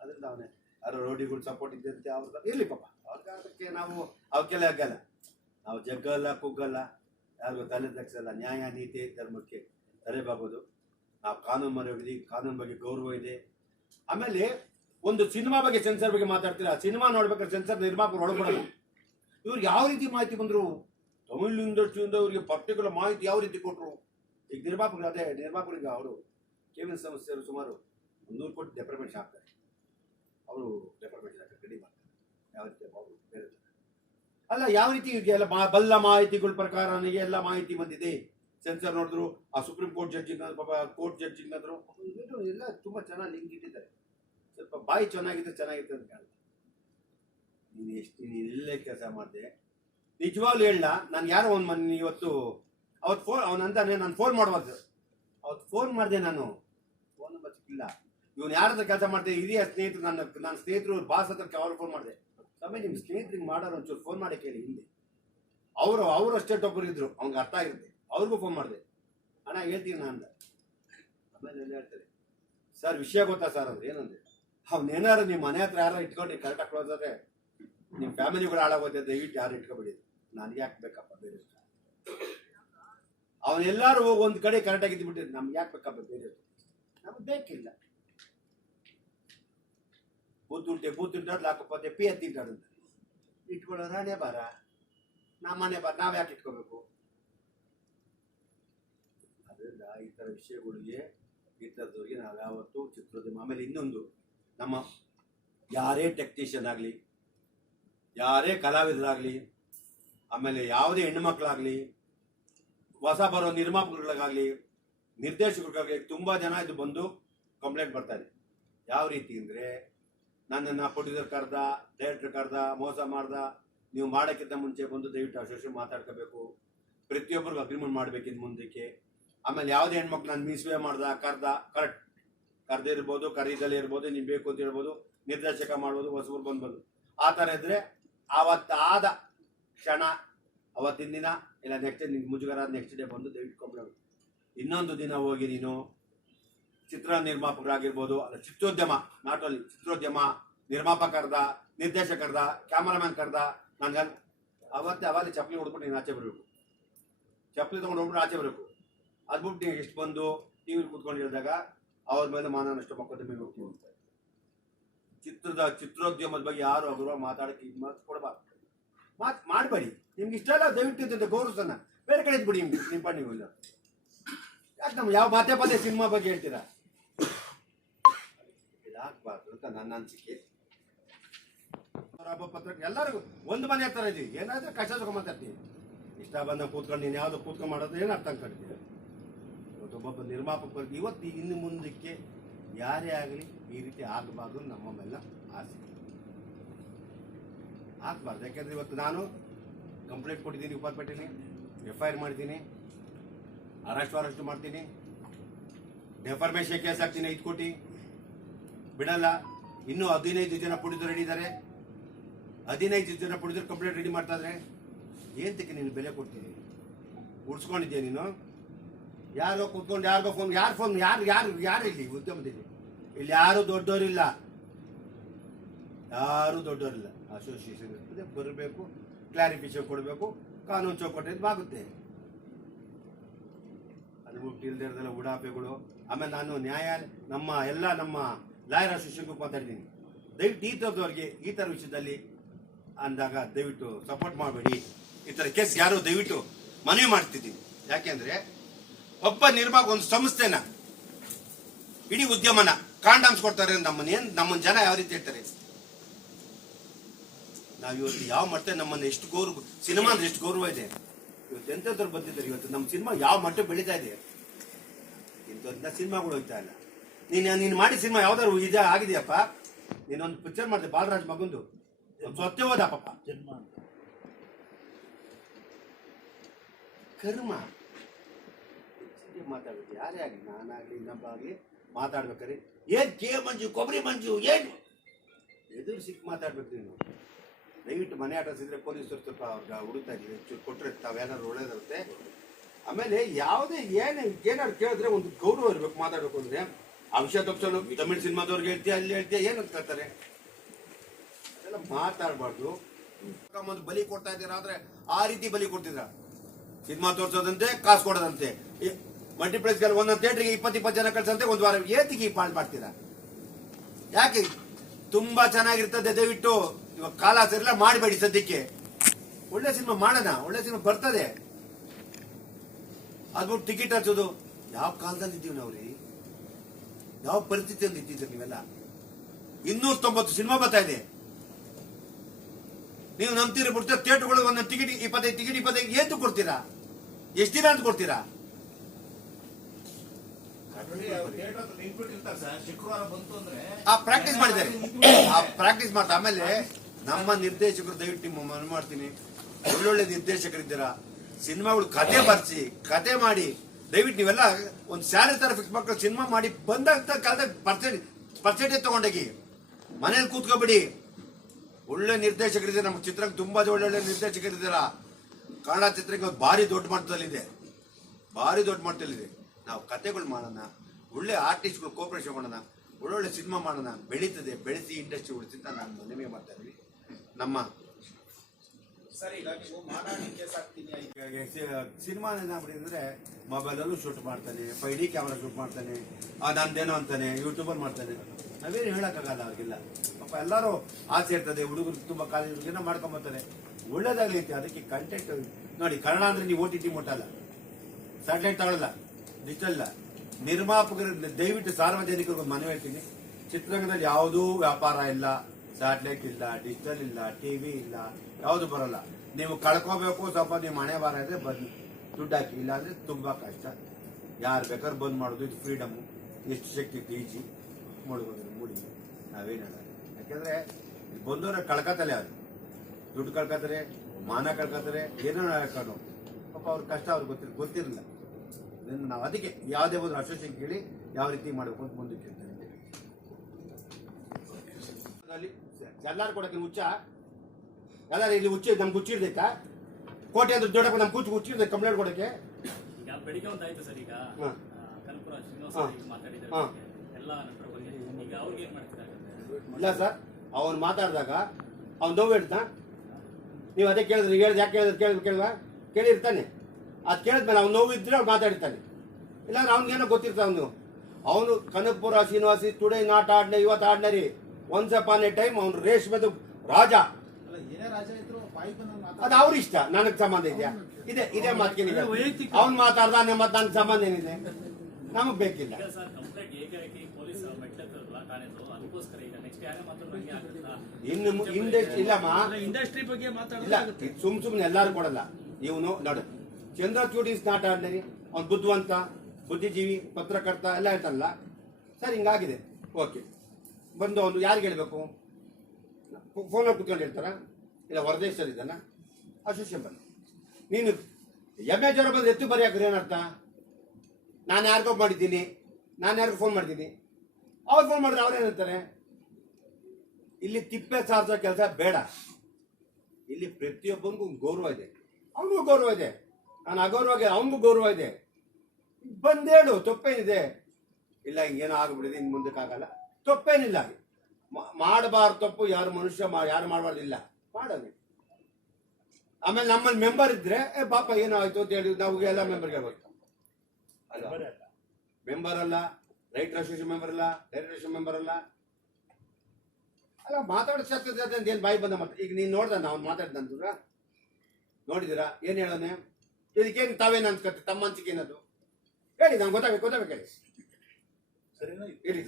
ಅದರಿಂದ ಅವನೇ ಯಾರೋ ರೌಡಿಗಳು ಸಪೋರ್ಟ್ ಇದ್ದಂತೆ ಅವ್ರ ಇರಲಿ ಪಾಪ. ಅವ್ರಿಗೆ ನಾವು ಅವಕ್ಕೆಲ್ಲ ಆಗಲ್ಲ ನಾವು ಜಗ್ಗಲ್ಲ, ಕುಗ್ಗಲ್ಲ. ಯಾರಿಗೂ ತಲೆ ತಗ್ಸಲ್ಲ ನ್ಯಾಯ, ನೀತಿ, ಧರ್ಮಕ್ಕೆ ತಲೆಬಾಗೋದು ನಾವು ಕಾನೂನು ಮೊರೆ ಕಾನೂನು ಬಗ್ಗೆ ಗೌರವ ಇದೆ. ಆಮೇಲೆ ಒಂದು ಸಿನಿಮಾ ಬಗ್ಗೆ ಸೆನ್ಸರ್ ಬಗ್ಗೆ ಮಾತಾಡ್ತೀರಾ? ಸಿನಿಮಾ ನೋಡ್ಬೇಕಾದ್ರೆ ಸೆನ್ಸರ್ ನಿರ್ಮಾಪಕರು ಒಳಗೊಡಲ್ಲ ಇವ್ರು ಯಾವ ರೀತಿ ಮಾಹಿತಿ ಬಂದರು? ತಮಿಳ್ ಇಂಡಸ್ಟ್ರಿಯಿಂದ ಇವರಿಗೆ ಪರ್ಟಿಕ್ಯುಲರ್ ಮಾಹಿತಿ ಯಾವ ರೀತಿ ಕೊಟ್ಟರು ಈಗ ನಿರ್ಮಾಪಕರು ಅದೇ ನಿರ್ಮಾಪಕರಿಗೆ ಅವರು ಕೇಬಲ್ ಸಂಸ್ಥೆಯವರು ಸುಮಾರು ಮುನ್ನೂರು ಕೋಟಿ ಡೆಪ್ರಮೆಂಟ್ ಹಾಕ್ತಾರೆ. ಅವರು ಡೆಪ್ರಮೆಂಟ್ ಹಾಕ್ತಾರೆ ರೆಡಿ ಮಾಡ್ತಾರೆ. ಯಾವ ರೀತಿ ಅವರು ಅಲ್ಲ, ಯಾವ ರೀತಿ ಎಲ್ಲ ಬಲ್ಲ ಮಾಹಿತಿಗಳ ಪ್ರಕಾರ ನನಗೆ ಎಲ್ಲ ಮಾಹಿತಿ ಬಂದಿದೆ. ಸೆನ್ಸರ್ ನೋಡಿದ್ರು, ಆ ಸುಪ್ರೀಂ ಕೋರ್ಟ್ ಜಡ್ಜಿಂಗ್ ಪಾಪ ಕೋರ್ಟ್ ಜಡ್ಜಿಂಗ್ ಅಂದರು ಎಲ್ಲ ತುಂಬಾ ಚೆನ್ನಾಗಿ ಲಿಂಕ್ ಇಟ್ಟಿದ್ದಾರೆ. ಸ್ವಲ್ಪ ಬಾಯಿ ಚೆನ್ನಾಗಿದ್ರೆ ಚೆನ್ನಾಗಿತ್ತು ಅಂತ ಕಾಣುತ್ತೆ ನೀನು ಎಷ್ಟು ನೀನು ಇಲ್ಲೇ ಕೆಲಸ ಮಾಡಿದೆ. ನಿಜವಾಗ್ಲೂ ಹೇಳ, ನಾನು ಯಾರೋ ಒಂದು ಮನೆ ಇವತ್ತು ಅವತ್ತು ಫೋನ್ ಅವನಂತಾನೆ ನಾನು ಫೋನ್ ಮಾಡುವಂತ ಅವತ್ತು ಫೋನ್ ಮಾಡಿದೆ ನಾನು. ಫೋನ್ ನಂಬರ್ ಸಿಕ್ಕಿಲ್ಲ. ಇವನು ಯಾರ ಹತ್ರ ಕೆಲಸ ಮಾಡಿದೆ, ಹಿರಿಯ ಸ್ನೇಹಿತರು ನನ್ನ ನನ್ನ ಸ್ನೇಹಿತರು ಬಾಸ್ ಹತ್ರ ಅವ್ರು ಫೋನ್ ಮಾಡಿದೆ. ಸಮಯ ನಿಮ್ಮ ಸ್ನೇಹಿತರಿಗೆ ಮಾಡೋರು ಒಂಚೂರು ಫೋನ್ ಮಾಡಿ ಕೇಳಿ ಹಿಂದೆ. ಅವರು ಅವರು ಅಷ್ಟೇ ಒಬ್ಬರು ಇದ್ರು. ಅವ್ನಿಗೆ ಅರ್ಥ ಆಗಿರುತ್ತೆ. ಅವ್ರಿಗೂ ಫೋನ್ ಮಾಡಿದೆ. ಅಣ್ಣ, ಹೇಳ್ತೀನಿ ನಾನು ಆಮೇಲೆ ಹೇಳ್ತಾರೆ, ಸರ್, ವಿಷಯ ಗೊತ್ತಾ ಸರ್ ಅಂದ್ರೆ ಏನಂದ್ರೆ ಅವ್ನೇನಾರು ನಿಮ್ಮ ಮನೆ ಹತ್ರ ಯಾರು ಇಟ್ಕೊಂಡು ಕರೆಕ್ಟಾಗಿ ಕ್ಲೋಸ್ ಆದ್ರೆ ನಿಮ್ಮ ಫ್ಯಾಮಿಲಿಗಳು ಹಾಳಾಗೋದೆ ದಯವಿಟ್ಟು ಯಾರು ಇಟ್ಕೊಬೇಡಿ. ನನಗೆ ಯಾಕೆ ಬೇಕಪ್ಪ, ಬೇರೆ ಅವನೆಲ್ಲರೂ ಹೋಗಿ ಒಂದು ಕಡೆ ಕರೆಕ್ಟಾಗಿ ಬಿಟ್ಟಿದ್ರು ನಮ್ಗೆ ಯಾಕೆ ಬೇಕಪ್ಪ, ಬೇರೆ ನಮ್ಗೆ ಬೇಕಿಲ್ಲ. ಬೂತುಂಟೆ ಬೂತುಂಟಾಡ್ ಲಾಕಪ್ಪತ್ತೆ ಪಿ ಎತ್ತಿಂಟಾಡು ಇಟ್ಕೊಳ್ಳೋ ರಾಣೆ ಬಾರ. ನಮ್ಮ ಮನೆ ಬಾರ, ನಾವು ಯಾಕೆ ಇಟ್ಕೋಬೇಕು? ಅದರಿಂದ ಈ ಥರ ವಿಷಯಗಳಿಗೆ ಈ ಥರದವ್ರಿಗೆ ನಾವು ಯಾವತ್ತೂ ಚಿತ್ರೋದ್ಯಮ ಆಮೇಲೆ ಇನ್ನೊಂದು ನಮ್ಮ ಯಾರೇ ಟೆಕ್ನಿಷಿಯನ್ ಆಗಲಿ, ಯಾರೇ ಕಲಾವಿದರಾಗಲಿ, ಆಮೇಲೆ ಯಾವುದೇ ಹೆಣ್ಣುಮಕ್ಕಳಾಗಲಿ ಹೊಸ ಬರೋ ನಿರ್ಮಾಪಕರುಗಳಿಗಾಗಲಿ, ನಿರ್ದೇಶಕರಿಗಾಗಲಿ ತುಂಬ ಜನ ಇದು ಬಂದು ಕಂಪ್ಲೇಂಟ್ ಬರ್ತಾರೆ ಯಾವ ರೀತಿ ಅಂದರೆ, ನನ್ನನ್ನು ಪ್ರೊಡ್ಯೂಸರ್ ಕರೆದ ಡೈರೆಕ್ಟರ್ ಕರೆದ, ಮೋಸ ಮಾಡ್ದ, ನೀವು ಮಾಡೋಕ್ಕಿಂತ ಮುಂಚೆ ಬಂದು ದಯವಿಟ್ಟು ಅಸೋಸಿಯೇಷನ್ ಮಾತಾಡ್ಕೋಬೇಕು. ಪ್ರತಿಯೊಬ್ಬರಿಗೂ ಅಗ್ರಿಮೆಂಟ್ ಮಾಡ್ಬೇಕು ಇನ್ನು ಮುಂದಕ್ಕೆ. ಆಮೇಲೆ ಯಾವುದೇ ಹೆಣ್ಮಕ್ಳು ನಾನು ಮೀಸುವೆ ಮಾಡ್ದ, ಕರ್ದ ಕರೆಕ್ಟ್ ಕರ್ದೇ ಇರ್ಬೋದು ಕರೀದಲ್ಲೇ ಇರ್ಬೋದು ನೀವು ಬೇಕು ಅಂತ ಹೇಳ್ಬೋದು, ನಿರ್ದೇಶಕ ಮಾಡ್ಬೋದು, ಹೊಸಬ್ರು ಬಂದ್ಬೋದು. ಆ ಥರ ಇದ್ರೆ ಆವತ್ತಾದ ಕ್ಷಣ, ಅವತ್ತಿನ ದಿನ, ಇಲ್ಲ ನೆಕ್ಸ್ಟ್ ನಿಮ್ಗೆ ಮುಜುಗರ ನೆಕ್ಸ್ಟ್ ಡೇ ಬಂದು ಕಂಪ್ಲೇಂಟ್ ಇನ್ನೊಂದು ದಿನ ಹೋಗಿ ನೀನು ಚಿತ್ರ ನಿರ್ಮಾಪಕರಾಗಿರ್ಬೋದು, ಅಲ್ಲ ಚಿತ್ರೋದ್ಯಮ ನಾಟ್ ಓನ್ಲಿ ಚಿತ್ರೋದ್ಯಮ, ನಿರ್ಮಾಪಕರ್ದ, ನಿರ್ದೇಶಕರ್ದ ಕ್ಯಾಮರಾಮ್ಯಾನ್ ಕರ್ದ ನನ್ಗೆ ಅವತ್ತೇ ಅವಾಗ ಚಪ್ಪಲಿ ಹೊಡ್ಕೊಂಡು ನೀನು ಆಚೆ ಬರಬೇಕು. ಚಪ್ಪಲಿ ತೊಗೊಂಡು ಹೋಗ್ಬಿಟ್ಟು ಆಚೆ ಬರಬೇಕು. ಅದ್ಬಿಟ್ಟು ನೀವು ಎಷ್ಟು ಬಂದು ಟಿ ವಿಲಿ ಕೂತ್ಕೊಂಡು ಹೇಳಿದಾಗ ಅವ್ರ ಮೇಲೆ ಮಾನ ನಷ್ಟ ಮೊಕದ್ದಮೆ ಹೋಗ್ತೀವಿ ಅಂತ. ಚಿತ್ರದ ಚಿತ್ರೋದ್ಯಮದ ಬಗ್ಗೆ ಯಾರು ಅವರು ಮಾತಾಡಕ್ಕೆ ಇದು ಮಾತು ಕೊಡಬಾರ್ದು. ಮಾತು ಮಾಡಬೇಡಿ. ನಿಮ್ಗೆ ಇಷ್ಟ ಇಲ್ಲ, ದಯವಿಟ್ಟು ಗೌರವಸನ್ನ ಬೇರೆ ಕಡೆ ಇದ್ಬಿಡಿ ನಿಮ್ಗೆ ನಿಮ್ಮ ಪಾಡ್ ನೀವು ಇಲ್ಲ ಯಾಕೆ ನಮ್ಗೆ ಯಾವ ಮಾತೆ ಪದೇ ಸಿನಿಮಾ ಬಗ್ಗೆ ಹೇಳ್ತೀರಾ? ಇದಾಗಬಾರ್ದು ಅಂತ ನನ್ನ ಅನಿಸಿಕೆ. ಹಬ್ಬ ಪತ್ರಕ್ಕೆ ಎಲ್ಲರಿಗೂ ಒಂದು ಮನೆ ಹತ್ರ ಇದೀವಿ ಏನಾದರೂ ಕಷ್ಟ ಮಾತಾಡ್ತೀವಿ. ಇಷ್ಟ ಬಂದ ಕೂತ್ಕೊಂಡು ನೀನು ಯಾವುದು ಕೂತ್ಕೊಂಡು ಮಾಡೋದು, ಏನು ಅರ್ಥ ಅನ್ಕೊಂಡಿದ್ದೀವಿ ಒಬ್ಬೊಬ್ಬ ನಿರ್ಮಾಪಕರು. ಇವತ್ತು ಇನ್ನು ಮುಂದಕ್ಕೆ ಯಾರೇ ಆಗಲಿ ಈ ರೀತಿ ಆಗಬಾರ್ದು ಮೇಲೆ ಆಸೆ. ಆಗಬಾರ್ದು. ಯಾಕೆಂದರೆ ಇವತ್ತು ನಾನು ಕಂಪ್ಲೇಂಟ್ ಕೊಟ್ಟಿದ್ದೀನಿ ಉಪಾರ್ಪೇಟೆಲಿ ಎಫ್ ಐ ಆರ್ ಮಾಡಿದ್ದೀನಿ. ಅರೆಸ್ಟ್ ವಾರೆಸ್ಟ್ ಮಾಡ್ತೀನಿ. ಡೆಫರ್ಮೇಷನ್ ಕೇಸ್ ಹಾಕ್ತೀನಿ ಐದು ಕೋಟಿ. ಬಿಡಲ್ಲ. ಇನ್ನೂ ಹದಿನೈದು ಜನ ಪುಡಿದ್ರು ರೆಡಿ ಇದ್ದಾರೆ. ಹದಿನೈದು ಜನ ಪುಡಿದ್ರು ಕಂಪ್ಲೇಂಟ್ ರೆಡಿ ಮಾಡ್ತಾ ಇದ್ರೆ ಏಂತಕ್ಕೆ ನೀನು ಬೆಲೆ ಕೊಡ್ತೀನಿ ಉಡ್ಸ್ಕೊಂಡಿದ್ಯಾ ನೀನು? ಯಾರೋ ಕುತ್ಕೊಂಡು, ಯಾರಿಗೋ ಫೋನ್ ಯಾರು ಫೋನ್ ಯಾರು ಯಾರು ಯಾರು ಇಲ್ಲಿ ಉದ್ಯಮದಲ್ಲಿ? ಇಲ್ಲಿ ಯಾರು ದೊಡ್ಡವರಿಲ್ಲ ಯಾರು ದೊಡ್ಡವರಿಲ್ಲ ಅಸೋಸಿಯೇಷನ್ ಇರ್ತದೆ, ಬರಬೇಕು ಕ್ಲಾರಿಫಿಕೇಶನ್ ಕೊಡಬೇಕು, ಕಾನೂನು ಚೌಕಟ್ಟು ಆಗುತ್ತೆ ಅದು ಇಲ್ಲದೆ ಇರೋದೆಲ್ಲ ಉಡಾಪೆಗಳು. ಆಮೇಲೆ ನಾನು ನ್ಯಾಯಾಲಯ ನಮ್ಮ ಎಲ್ಲ ನಮ್ಮ ಲಾಯರ್ ಅಸೋಸಿಯೇಷನ್ಗೂ ಮಾತಾಡಿದ್ದೀನಿ. ದಯವಿಟ್ಟು ಈ ಥರದವ್ರಿಗೆ ಈ ಥರ ವಿಷಯದಲ್ಲಿ ಅಂದಾಗ ದಯವಿಟ್ಟು ಸಪೋರ್ಟ್ ಮಾಡಬೇಡಿ. ಈ ಥರ ಕೇಸ್ ಯಾರು ದಯವಿಟ್ಟು ಮನವಿ ಮಾಡ್ತಿದ್ದೀನಿ. ಯಾಕೆಂದ್ರೆ ಒಬ್ಬ ನಿರ್ಮಾಗ ಒಂದು ಸಂಸ್ಥೆನ ಇಡೀ ಉದ್ಯಮನ ಕಾಂಡಾಮ್ಸ್ ಕೊಡ್ತಾರೆ ನಮ್ಮನ್ನ ಏನ್ ನಮ್ಮನ್ನ ಜನ ಯಾವ ರೀತಿ ಹೇಳ್ತಾರೆ? ನಾವ್ ಇವತ್ತು ಯಾವ ಮಟ್ಟ ನಮ್ಮನ್ನ ಎಷ್ಟು ಗೌರವ ಸಿನಿಮಾ ಅಂದ್ರೆ ಎಷ್ಟು ಗೌರವ ಇದೆ? ಇವತ್ತು ಎಂತೆಂಥವ್ರು ಬಂದಿದ್ದಾರೆ ಇವತ್ತು? ನಮ್ಮ ಸಿನಿಮಾ ಯಾವ ಮಟ್ಟ ಬೆಳೀತಾ ಇದೆ? ಇಂಥ ಸಿನಿಮಾಗಳು ಹೋಗ್ತಾ ಇಲ್ಲ. ನೀನು ನೀನು ಮಾಡಿ ಸಿನಿಮಾ ಯಾವ್ದಾದ್ರು ಇದೆ ಆಗಿದೆಯಪ್ಪ? ನೀನೊಂದು ಪಿಕ್ಚರ್ ಮಾಡಿದೆ ಬಾಲರಾಜ್ ಮಗಂದು. ಸೊತ್ತೆ ಹೋದ ಪಾಪ ಜನ್ಮ ಕರ್ಮ. ಹೆಚ್ಚಿಗೆ ಮಾತಾಡ್ಬೇಕು ಯಾರೇ ಆಗಲಿ, ನಾನಾಗಲಿ ಇನ್ನೊಬ್ಬ ಆಗಲಿ ಮಾತಾಡ್ಬೇಕಾರೆ ಏನ್ ಕೆ ಮಂಜು ಕೊಬ್ಬರಿ ಮಂಜು, ಏನು? ಎದುರು ಸಿಕ್ಕಿ ಮಾತಾಡ್ಬೇಕು ನೀನು. ದಯವಿಟ್ಟು ಮನೆ ಅಡ್ರೆಸ್ ಪೊಲೀಸರು ಸ್ವಲ್ಪ ಅವ್ರಿಗೆ ಹುಡುಕ್ತಾ ಇದ್ದೀವಿ ಹೆಚ್ಚು ಕೊಟ್ಟರೆ ತಾವೇನಾದ್ರು ಒಳ್ಳೇದಿರುತ್ತೆ ಆಮೇಲೆ ಯಾವುದೇ ಏನು ಏನಾದ್ರು ಕೇಳಿದ್ರೆ ಒಂದು ಗೌರವ ಇರಬೇಕು ಮಾತಾಡಬೇಕು ಅಂದ್ರೆ. ಆ ವಿಷಯ ತಮಿಳು ತಮಿಳ್ ಸಿನಿಮಾದವ್ರಿಗೆ ಹೇಳ್ತೀಯ, ಅಲ್ಲಿ ಹೇಳ್ತೀಯ, ಏನು ಅಂತ ಕೇಳ್ತಾರೆ. ಅದೆಲ್ಲ ಮಾತಾಡಬಾರ್ದು. ಒಂದು ಬಲಿ ಕೊಡ್ತಾ ಇದ್ದೀರಾ ಆದ್ರೆ ಆ ರೀತಿ ಬಲಿ ಕೊಡ್ತಿದ್ರ ಸಿನಿಮಾ ತೋರ್ಸೋದಂತೆ, ಕಾಸು ಕೊಡೋದಂತೆ. ಮಲ್ಟಿಪ್ಲೆಕ್ಸ್ಗಳು ಒಂದೊಂದು ಥಿಯೇಟರ್ಗೆ ಇಪ್ಪತ್ತು ಇಪ್ಪತ್ತು ಜನ ಕಳ್ಸಂತೆ, ಒಂದು ವಾರ ಏತಿಗೆ ಈ ಮಾಡ್ತೀರಾ? ಯಾಕೆ? ತುಂಬಾ ಚೆನ್ನಾಗಿರ್ತದೆ, ದಯವಿಟ್ಟು. ಇವಾಗ ಕಾಲ ಸರಿಲ್ಲ, ಮಾಡಬೇಡಿ ಸದ್ಯಕ್ಕೆ. ಒಳ್ಳೆ ಸಿನಿಮಾ ಮಾಡೋಣ, ಒಳ್ಳೆ ಸಿನಿಮಾ ಬರ್ತದೆ. ಅದು ಟಿಕೆಟ್ ಹಚ್ಚೋದು. ಯಾವ ಕಾಲದಲ್ಲಿ ಇದ್ದೀವಿ ನಾವ್ರಿ? ಯಾವ ಪರಿಸ್ಥಿತಿಯಲ್ಲಿ ಇದ್ದೀರಿ ನೀವೆಲ್ಲ? ಇನ್ನೂರ ತೊಂಬತ್ತು ಸಿನಿಮಾ ಬರ್ತಾ ಇದೆ. ನೀವು ನಂಬ್ತೀರಿ ಬಿಡ್ತೀರ ಥಿಯೇಟರ್ಗಳು ಒಂದೊಂದು ಟಿಕೆಟ್ ಇಪ್ಪತ್ತೈದು ಟಿಕೆಟ್ ಇಪ್ಪತ್ತೈದು ಏತು ಕೊಡ್ತೀರಾ? ಎಷ್ಟು ದಿನ ಅಂತ ಕೊಡ್ತೀರಾ ನೋಡಿ, ಅವ್ರು theatre ಹತ್ರ ನಿಂತ್ಬಿಟ್ಟಿರ್ತಾರೆ ಸರ್ ಶುಕ್ರವಾರ ಬಂತು ಅಂದ್ರೆ ಆ ಪ್ರಾಕ್ಟೀಸ್ ಮಾಡಿದ್ದಾರೆ. ಆ ಪ್ರಾಕ್ಟೀಸ್ ಮಾಡ್ತಾ. ಆಮೇಲೆ ನಮ್ಮ ನಿರ್ದೇಶಕರು ದಯವಿಟ್ಟು ನಿಮ್ಮ ಮನವಿ ಮಾಡ್ತೀನಿ. ಒಳ್ಳೊಳ್ಳೆ ನಿರ್ದೇಶಕರಿದ್ದೀರಾ? ಸಿನಿಮಾಗಳು ಕತೆ ಬರ್ಸಿ ಕತೆ ಮಾಡಿ. ದಯವಿಟ್ಟು ನೀವೆಲ್ಲ ಒಂದು ಸ್ಯಾಲರಿ ತರ ಫಿಕ್ಸ್ ಮಾಡ್ಕೊಂಡು ಸಿನಿಮಾ ಮಾಡಿ ಬಂದಾಗ ಕಾಲದ ಪರ್ಸೆಂಟ್ ಪರ್ಸೆಂಟೇಜ್ ತಗೊಂಡೋಗಿ. ಮನೇಲಿ ಕೂತ್ಕೊಬಿಡಿ. ಒಳ್ಳೆ ನಿರ್ದೇಶಕರಿದೆ ನಮ್ಮ ಚಿತ್ರಕ್ಕೆ ತುಂಬಾ ಒಳ್ಳೊಳ್ಳೆ ನಿರ್ದೇಶಕರಿದ್ದೀರಾ? ಕನ್ನಡ ಚಿತ್ರಕ್ಕೆ ಒಂದು ಭಾರಿ ದೊಡ್ಡ ಮಟ್ಟದಲ್ಲಿದೆ. ಭಾರಿ ದೊಡ್ಡ ಮಟ್ಟದಲ್ಲಿದೆ. ನಾವು ಕತೆಗಳು ಮಾಡೋಣ ಒಳ್ಳೆ ಆರ್ಟಿಸ್ಟ್ಗಳು ಕೋಪರೇಷನ್ ಮಾಡೋಣ ಒಳ್ಳೊಳ್ಳೆ ಸಿನಿಮಾ ಮಾಡೋಣ ಬೆಳೀತದೆ ಬೆಳೆಸಿ ಇಂಡಸ್ಟ್ರಿ ಉಳಿಸಿ ಅಂತ ನಾನು ಮನವಿ ಮಾಡ್ತಾ ಇದ್ದೀವಿ ನಮ್ಮ. ಸಿನಿಮಾ ಏನಾಗ್ಬಿಟ್ಟಿದ್ರೆ ಮೊಬೈಲಲ್ಲೂ ಶೂಟ್ ಮಾಡ್ತಾನೆ ಫೈ ಡಿ ಕ್ಯಾಮ್ರಾ ಶೂಟ್ ಮಾಡ್ತಾನೆ ಆ ನಂದೇನೋ ಅಂತಾನೆ ಯೂಟ್ಯೂಬರ್ ಮಾಡ್ತಾನೆ. ನಾವೇನು ಹೇಳೋಕ್ಕಾಗಲ್ಲ ಅವ್ರಿಗೆಲ್ಲ. ಪಾಪ ಎಲ್ಲರೂ ಆಸೆ ಇರ್ತದೆ ಹುಡುಗರು ತುಂಬಾ ಕಾಲೇಜ್ ಮಾಡ್ಕೊಂಬರ್ತಾರೆ ಒಳ್ಳೇದಾಗ್ಲಿ ಅದಕ್ಕೆ ಕಂಟೆಂಟ್ ನೋಡಿ ಕನ್ನಡ ಅಂದ್ರೆ ನೀವು ಓ ಟಿ ಟಿ ಮುಟ್ಟಲ್ಲ ಸ್ಯಾಟಲೈಟ್ ತಗೊಳ್ಳಲ್ಲ ಡಿಜಿಟಲ್ ನಿರ್ಮಾಪಕರು ದಯವಿಟ್ಟು ಸಾರ್ವಜನಿಕರಿಗೆ ಮನವಿ ಹೇಳ್ತೀನಿ. ಚಿತ್ರರಂಗದಲ್ಲಿ ಯಾವುದೂ ವ್ಯಾಪಾರ ಇಲ್ಲ, ಸ್ಯಾಟಲೈಟ್ ಇಲ್ಲ, ಡಿಜಿಟಲ್ ಇಲ್ಲ, ಟಿವಿ ಇಲ್ಲ, ಯಾವುದು ಬರಲ್ಲ. ನೀವು ಕಳ್ಕೋಬೇಕು, ಸ್ವಲ್ಪ ನೀವು ಮನೆ ಬಾರ ಇದ್ರೆ ಬನ್ನಿ. ದುಡ್ಡು ಹಾಕಿ ಇಲ್ಲ ಅಂದ್ರೆ ತುಂಬಾ ಕಷ್ಟ. ಯಾರು ಬೇಕಾದ್ರೆ ಬಂದ್ ಮಾಡೋದು, ಇದು ಫ್ರೀಡಮ್ ಎಷ್ಟು ಶಕ್ತಿ ಈಜಿ. ಮುಳುಗೋದ್ರೆ ಮೂಡಿ ನಾವೇನಲ್ಲ ಯಾಕೆಂದ್ರೆ ಬಂದವ್ರೆ ಕಳ್ಕತ್ತಲೆ ಅವ್ರು. ದುಡ್ಡು ಕಳ್ಕತ್ತಾರೆ, ಮಾನ ಕಳ್ಕತ್ತಾರೆ ಏನೋ ಹೇಳ್ಕೊಂಡು ಪಾಪ ಅವ್ರ ಕಷ್ಟ ಅವ್ರಿಗೆ ಗೊತ್ತಿರ ಗೊತ್ತಿರಲಿಲ್ಲ ಇದನ್ನು ನಾವು ಅದಕ್ಕೆ ಯಾವುದೇ ಒಂದು ಅಸೋಸಿಯೇಷನ್ ಕೇಳಿ ಯಾವ ರೀತಿ ಮಾಡಬೇಕು ಅಂತ ಮುಂದಕ್ಕೆ ಎಲ್ಲಾರು ಕೊಡಕ್ಕೆ ಹುಚ್ಚ? ಎಲ್ಲಾರು ಇಲ್ಲಿ ಹುಚ್ಚಿ ನಮ್ಗೆ ಹುಚ್ಚಿರ್ದೈತಾ ಕೋಟೆ ಅಂದ್ರೆ ದೊಡ್ಡಪ್ಪ ನಮ್ಗೆ ಹುಚ್ಚು ಹುಚ್ಚಿರ್ದೈತೆ ಕಂಪ್ಲೇಂಟ್ ಕೊಡಕ್ಕೆ? ಈಗ ಬೆಳಿಗ್ಗೆ ಒಂದು ಆಯ್ತು ಸರ್ ಈಗ. ಹಾ. ಕಲ್ಪುರ ಶ್ರೀನಿವಾಸ ಹಾ. ಈಗ ಮಾತಾಡಿದ್ದಾರೆ. ಎಲ್ಲ ನಂತರ ಬಂದಿದೆ. ಈಗ ಅವ್ರಿಗೆ ಏನ್ ಮಾಡ್ತಿದ್ದಾರೆ ಇಲ್ಲ ಸರ್ ಅವನು ಮಾತಾಡಿದಾಗ ಅವ್ನು ನೋವು ಹೇಳ್ತಾ ನೀವು ಅದೇ ಕೇಳಿದ್ರಿ ಹೇಳಿದ್ರೆ ಯಾಕೆ ಕೇಳಿದ್ರೆ ಕೇಳಿದ್ ಕೇಳುವ ಕೇಳಿರ್ತಾನೆ. ಅದು ಕೇಳಿದ್ಮೇಲೆ ಅವ್ನು ನೋವು ಇದ್ರೆ ಅವ್ನು ಮಾತಾಡ್ತಾನೆ. ಇಲ್ಲಾಂದ್ರೆ ಅವ್ನಿಗೇನೋ ಗೊತ್ತಿರ್ತಾವ್ನು ಅವನು. ಅವನು ಕನಕಪುರ ಶ್ರೀನಿವಾಸಿ ಟುಡೇ ನಾಟ್ ಆಡ್ನೆ ಇವತ್ತು ordinary once upon a time ಅವ್ನು ರೇಷ್ಮೆದು ರಾಜ. ಅದು ಅವ್ರ ಇಷ್ಟ ನನಗೆ ಸಂಬಂಧ ಇದೆಯಾ? ಇದೆ ಇದೇ ಮಾತಿಗೆ ಅವ್ನು ಮಾತಾಡ್ದಾನೆ ಮತ್ತೆ ನನಗೆ ಸಂಬಂಧ ಏನಿದೆ? ನಮಗ್ ಬೇಕಿಲ್ಲ. ಇನ್ನು ಇಂಡಸ್ಟ್ರಿ ಇಲ್ಲಮ್ಮ. ಇಂಡಸ್ಟ್ರಿ ಬಗ್ಗೆ ಇಲ್ಲ ಸುಮ್ ಸುಮ್ನೆ ಎಲ್ಲಾರು ಕೊಡಲ್ಲ. ಇವನು ನೋಡು ಚಂದ್ರಚೂಡ್ ಇಸ್ ನಾಟ್ ಆರ್ಡಿನರಿ ಅವ್ನು ಬುದ್ಧಿವಂತ, ಬುದ್ಧಿಜೀವಿ, ಪತ್ರಕರ್ತ ಎಲ್ಲ ಇರ್ತಲ್ಲ. ಸರ್, ಹಿಂಗಾಗಿದೆ. ಓಕೆ ಬಂದು ಅವನು ಯಾರಿಗೆ ಹೇಳಬೇಕು? ಫೋನಲ್ಲಿ ಕುತ್ಕೊಂಡಿರ್ತಾರ ಇಲ್ಲ ಹೊರದೇಶದಲ್ಲಿ ಇದ್ದಾನ? ಅಸೋಸಿಯೇಷನ್ ಬಂದು. ನೀನು ಎಂ ಎ ಜ್ವರ ಬಂದು ಎತ್ತು ಬರೆಯಾಕ್ರೆ ಏನರ್ಥ ನಾನು ಯಾರಿಗೋ ಮಾಡಿದ್ದೀನಿ. ನಾನು ಯಾರಿಗೂ ಫೋನ್ ಮಾಡಿದ್ದೀನಿ. ಅವ್ರು ಫೋನ್ ಮಾಡಿದ್ರೆ ಅವ್ರೇನಂತಾರೆ ಇಲ್ಲಿ ತಿಪ್ಪೆ ಸಾರಿಸೋ ಕೆಲಸ ಬೇಡ. ಇಲ್ಲಿ ಪ್ರತಿಯೊಬ್ಬನಿಗೂ ಗೌರವ ಇದೆ. ಅವನಿಗೂ ಗೌರವ ಇದೆ. ನಾನು ಅಗೌರವ ಅವನಿಗೂ ಗೌರವ ಇದೆ. ಬಂದೇಳು ತಪ್ಪೇನಿದೆ? ಇಲ್ಲ ಹಿಂಗೇನೋ ಆಗ್ಬಿಡಿದೆ ಇನ್ನು ಮುಂದಕ್ಕಾಗಲ್ಲ ತಪ್ಪೇನಿಲ್ಲ. ಮಾಡಬಾರ್ದು ತಪ್ಪು ಯಾರು ಮನುಷ್ಯ ಯಾರು ಮಾಡಬಾರ್ದಿಲ್ಲ ಮಾಡೋದು. ಆಮೇಲೆ ನಮ್ಮಲ್ಲಿ ಮೆಂಬರ್ ಇದ್ರೆ ಏ ಪಾಪ ಏನೋ ಆಯ್ತು ಅಂತ ಹೇಳಿ ನಾವು ಎಲ್ಲ ಮೆಂಬರ್ಗೆ ಹೇಳ್ಬೇಕು ಅಲ್ಲ. ಮೆಂಬರ್ ಅಲ್ಲ ರೈಟ್ ಅಸೋಸಿಯೇಷನ್ ಮೆಂಬರ್ ಅಲ್ಲ ಡೈರೆಕ್ಟರ್ ಮೆಂಬರ್ ಅಲ್ಲ. ಅಲ್ಲ ಮಾತಾಡೋ ಶಕ್ತಿ ಅಂತ ಏನು ಬಾಯಿ ಬಂದ ಮತ್ತೆ ಈಗ ನೀನು ನೋಡ್ದ ನಾವು ಮಾತಾಡ್ದಂತ ನೋಡಿದಿರಾ ಏನು ಹೇಳೋನೆ? ಇದಕ್ಕೇನು ತಾವೇನು ಅನ್ಸ್ಕತ್ತೆ ತಮ್ಮ ಅನ್ಸಿಕೆ ಏನದು? ಹೇಳಿ ನಂಗೆ ಗೊತ್ತಾಗಬೇಕು ಗೊತ್ತಾಗಬೇಕು ಹೇಳಿ. ಹೇಳಿ.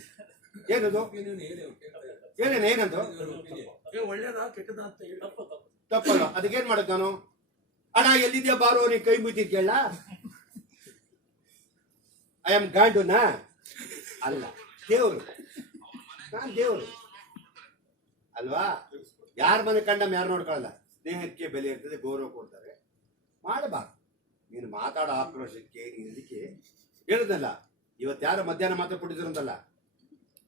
ಏನದು? ಏನೇನು ಏನಂದು? ಒಳ್ಳೇದಾ ಕೆಟ್ಟದ ಅಂತ ಹೇಳಿ. ತಪ್ಪು ತಪ್ಪು. ತಪ್ಪಲ್ಲ. ಅದಕ್ಕೇನ್ ಮಾಡೋದು ನಾನು? ಅಣ್ಣ ಎಲ್ಲಿದ್ಯಾ ಬಾರೋ ನೀ ಕೈ ಮುಗಿದ್ ಕೇಳ. ಐ ಆಮ್ ಗಾಂಡುನಾ ಅಲ್ಲ ದೇವರು. ನಾನ್ ದೇವರು. ಅಲ್ವಾ? ಯಾರ ಮನೆ ಕಂಡಮ್ ಯಾರು ನೋಡ್ಕೊಳ್ಳಲ್ಲ ಸ್ನೇಹಕ್ಕೆ ಬೆಲೆ ಇರ್ತದೆ ಗೌರವ ಕೊಡ್ತಾರೆ. ಮಾಡಬಾರ್ದು. ನೀನು ಮಾತಾಡೋ ಆಕ್ರೋಶಕ್ಕೆ ಇದಕ್ಕೆ ಹೇಳಿದ್ನಲ್ಲ, ಇವತ್ತು ಯಾರು ಮಧ್ಯಾಹ್ನ ಮಾತಾಡ್ಬಿಟ್ಟಿದ್ರಂತಲ್ಲ